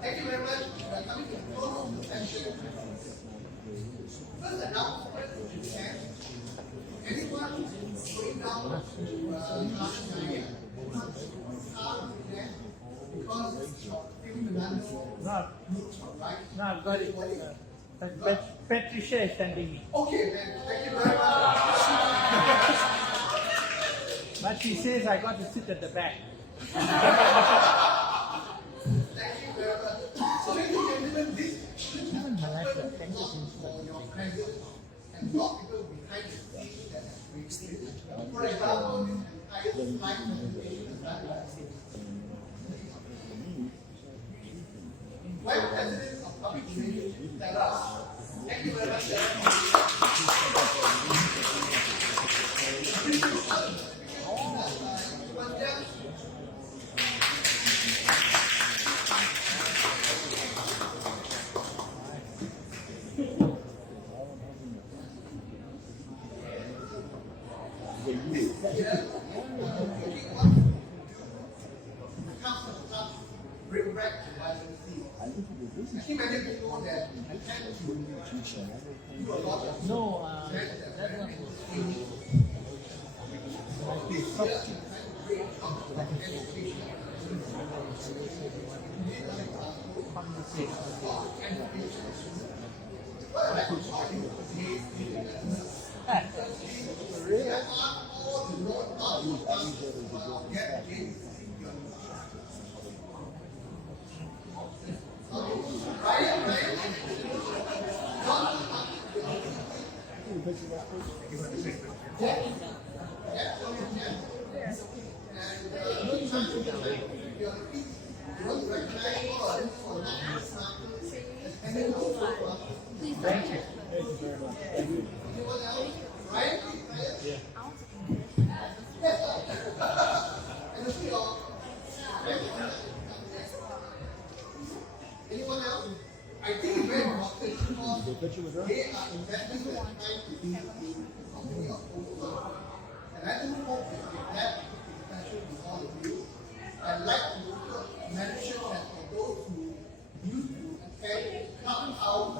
Thank you very much. We are coming to the close of the session. First announcement, if you can. Anyone going down to class 9 start there because giving the manual right? No, I've got it. Patricia is sending me. Okay, then thank you very much. But she says I got to sit at the back. Thank you very much. So ladies and gentlemen, this should happen for your presence and not people behind the scenes that have created. For example, this entire slide presentation is done by Vice President of Public Training, Sarah. Thank you very much. Bring back to ITC. I think many people know that I tend to do a lot of events that very Anyone else? I think it's very important because they are investors that are trying to be a company of own. And I do hope that we have discussion with all of you. I'd like to mention that for those who used to attend Clubhouse,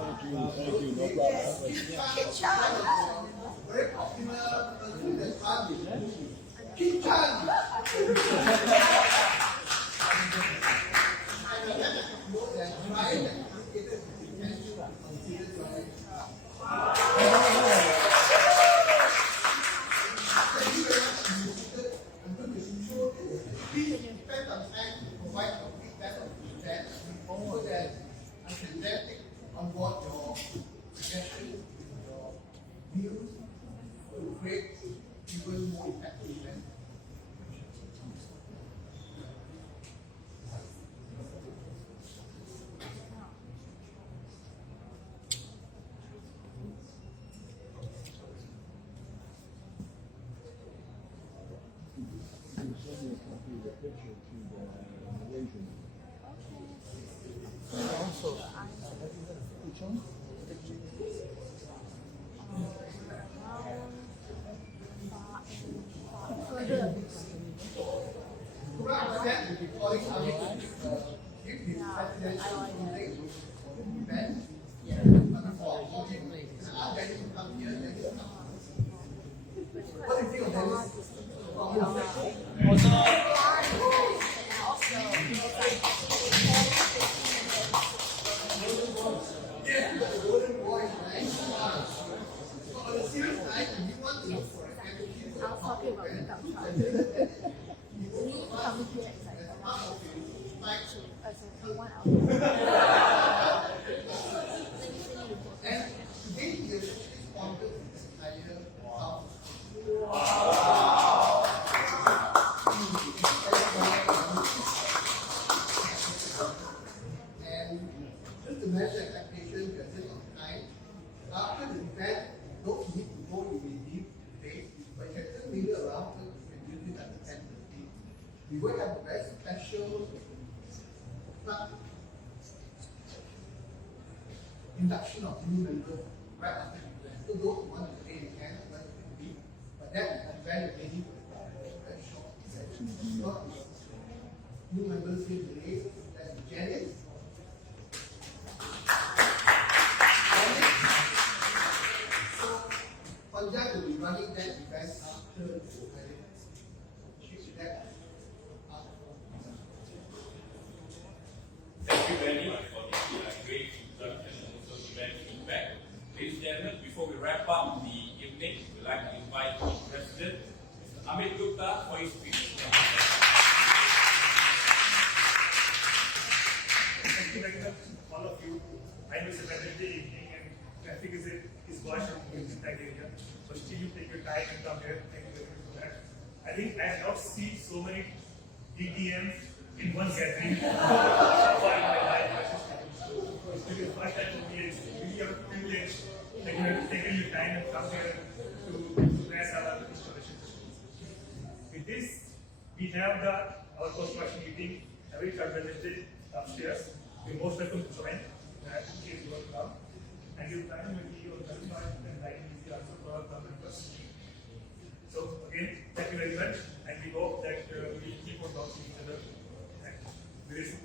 very popular person that time. Kim Chan! On what your suggestions, your views to create even more effective events. And submit the application within on time. After the event, those who need to go, you will leave today, but you can still mingle around so you can use it at the 10:30. We will have a very special induction of new members right after the event. So those who want to stay, you can, but you can leave. But then you can very ready for very short session. New members here today, that's Janice. So, Punjab will be running that event after the wedding. Thank you very much for this great introduction and also event feedback. Ladies and gentlemen, before we wrap up the evening, we'd like to invite the President, Mr. Amit Gupta, for his speech. Thank you very much, all of you. I know it's a Wednesday evening and traffic is worse in the Bintang area. So still you take your time and come here. Thank you very much for that. I think I have not seen so many DTMs in one gathering so far in my life. So it's really the first time for me. It's really a privilege that you have taken your time and come here to bless our installation. With this, we have our post-production meeting every third Wednesday upstairs. You're most welcome to join. In case you want to come. And your time will be on 35 and 9 easy also for our club members. So again, thank you very much, and we hope that we keep on talking to each other. And there is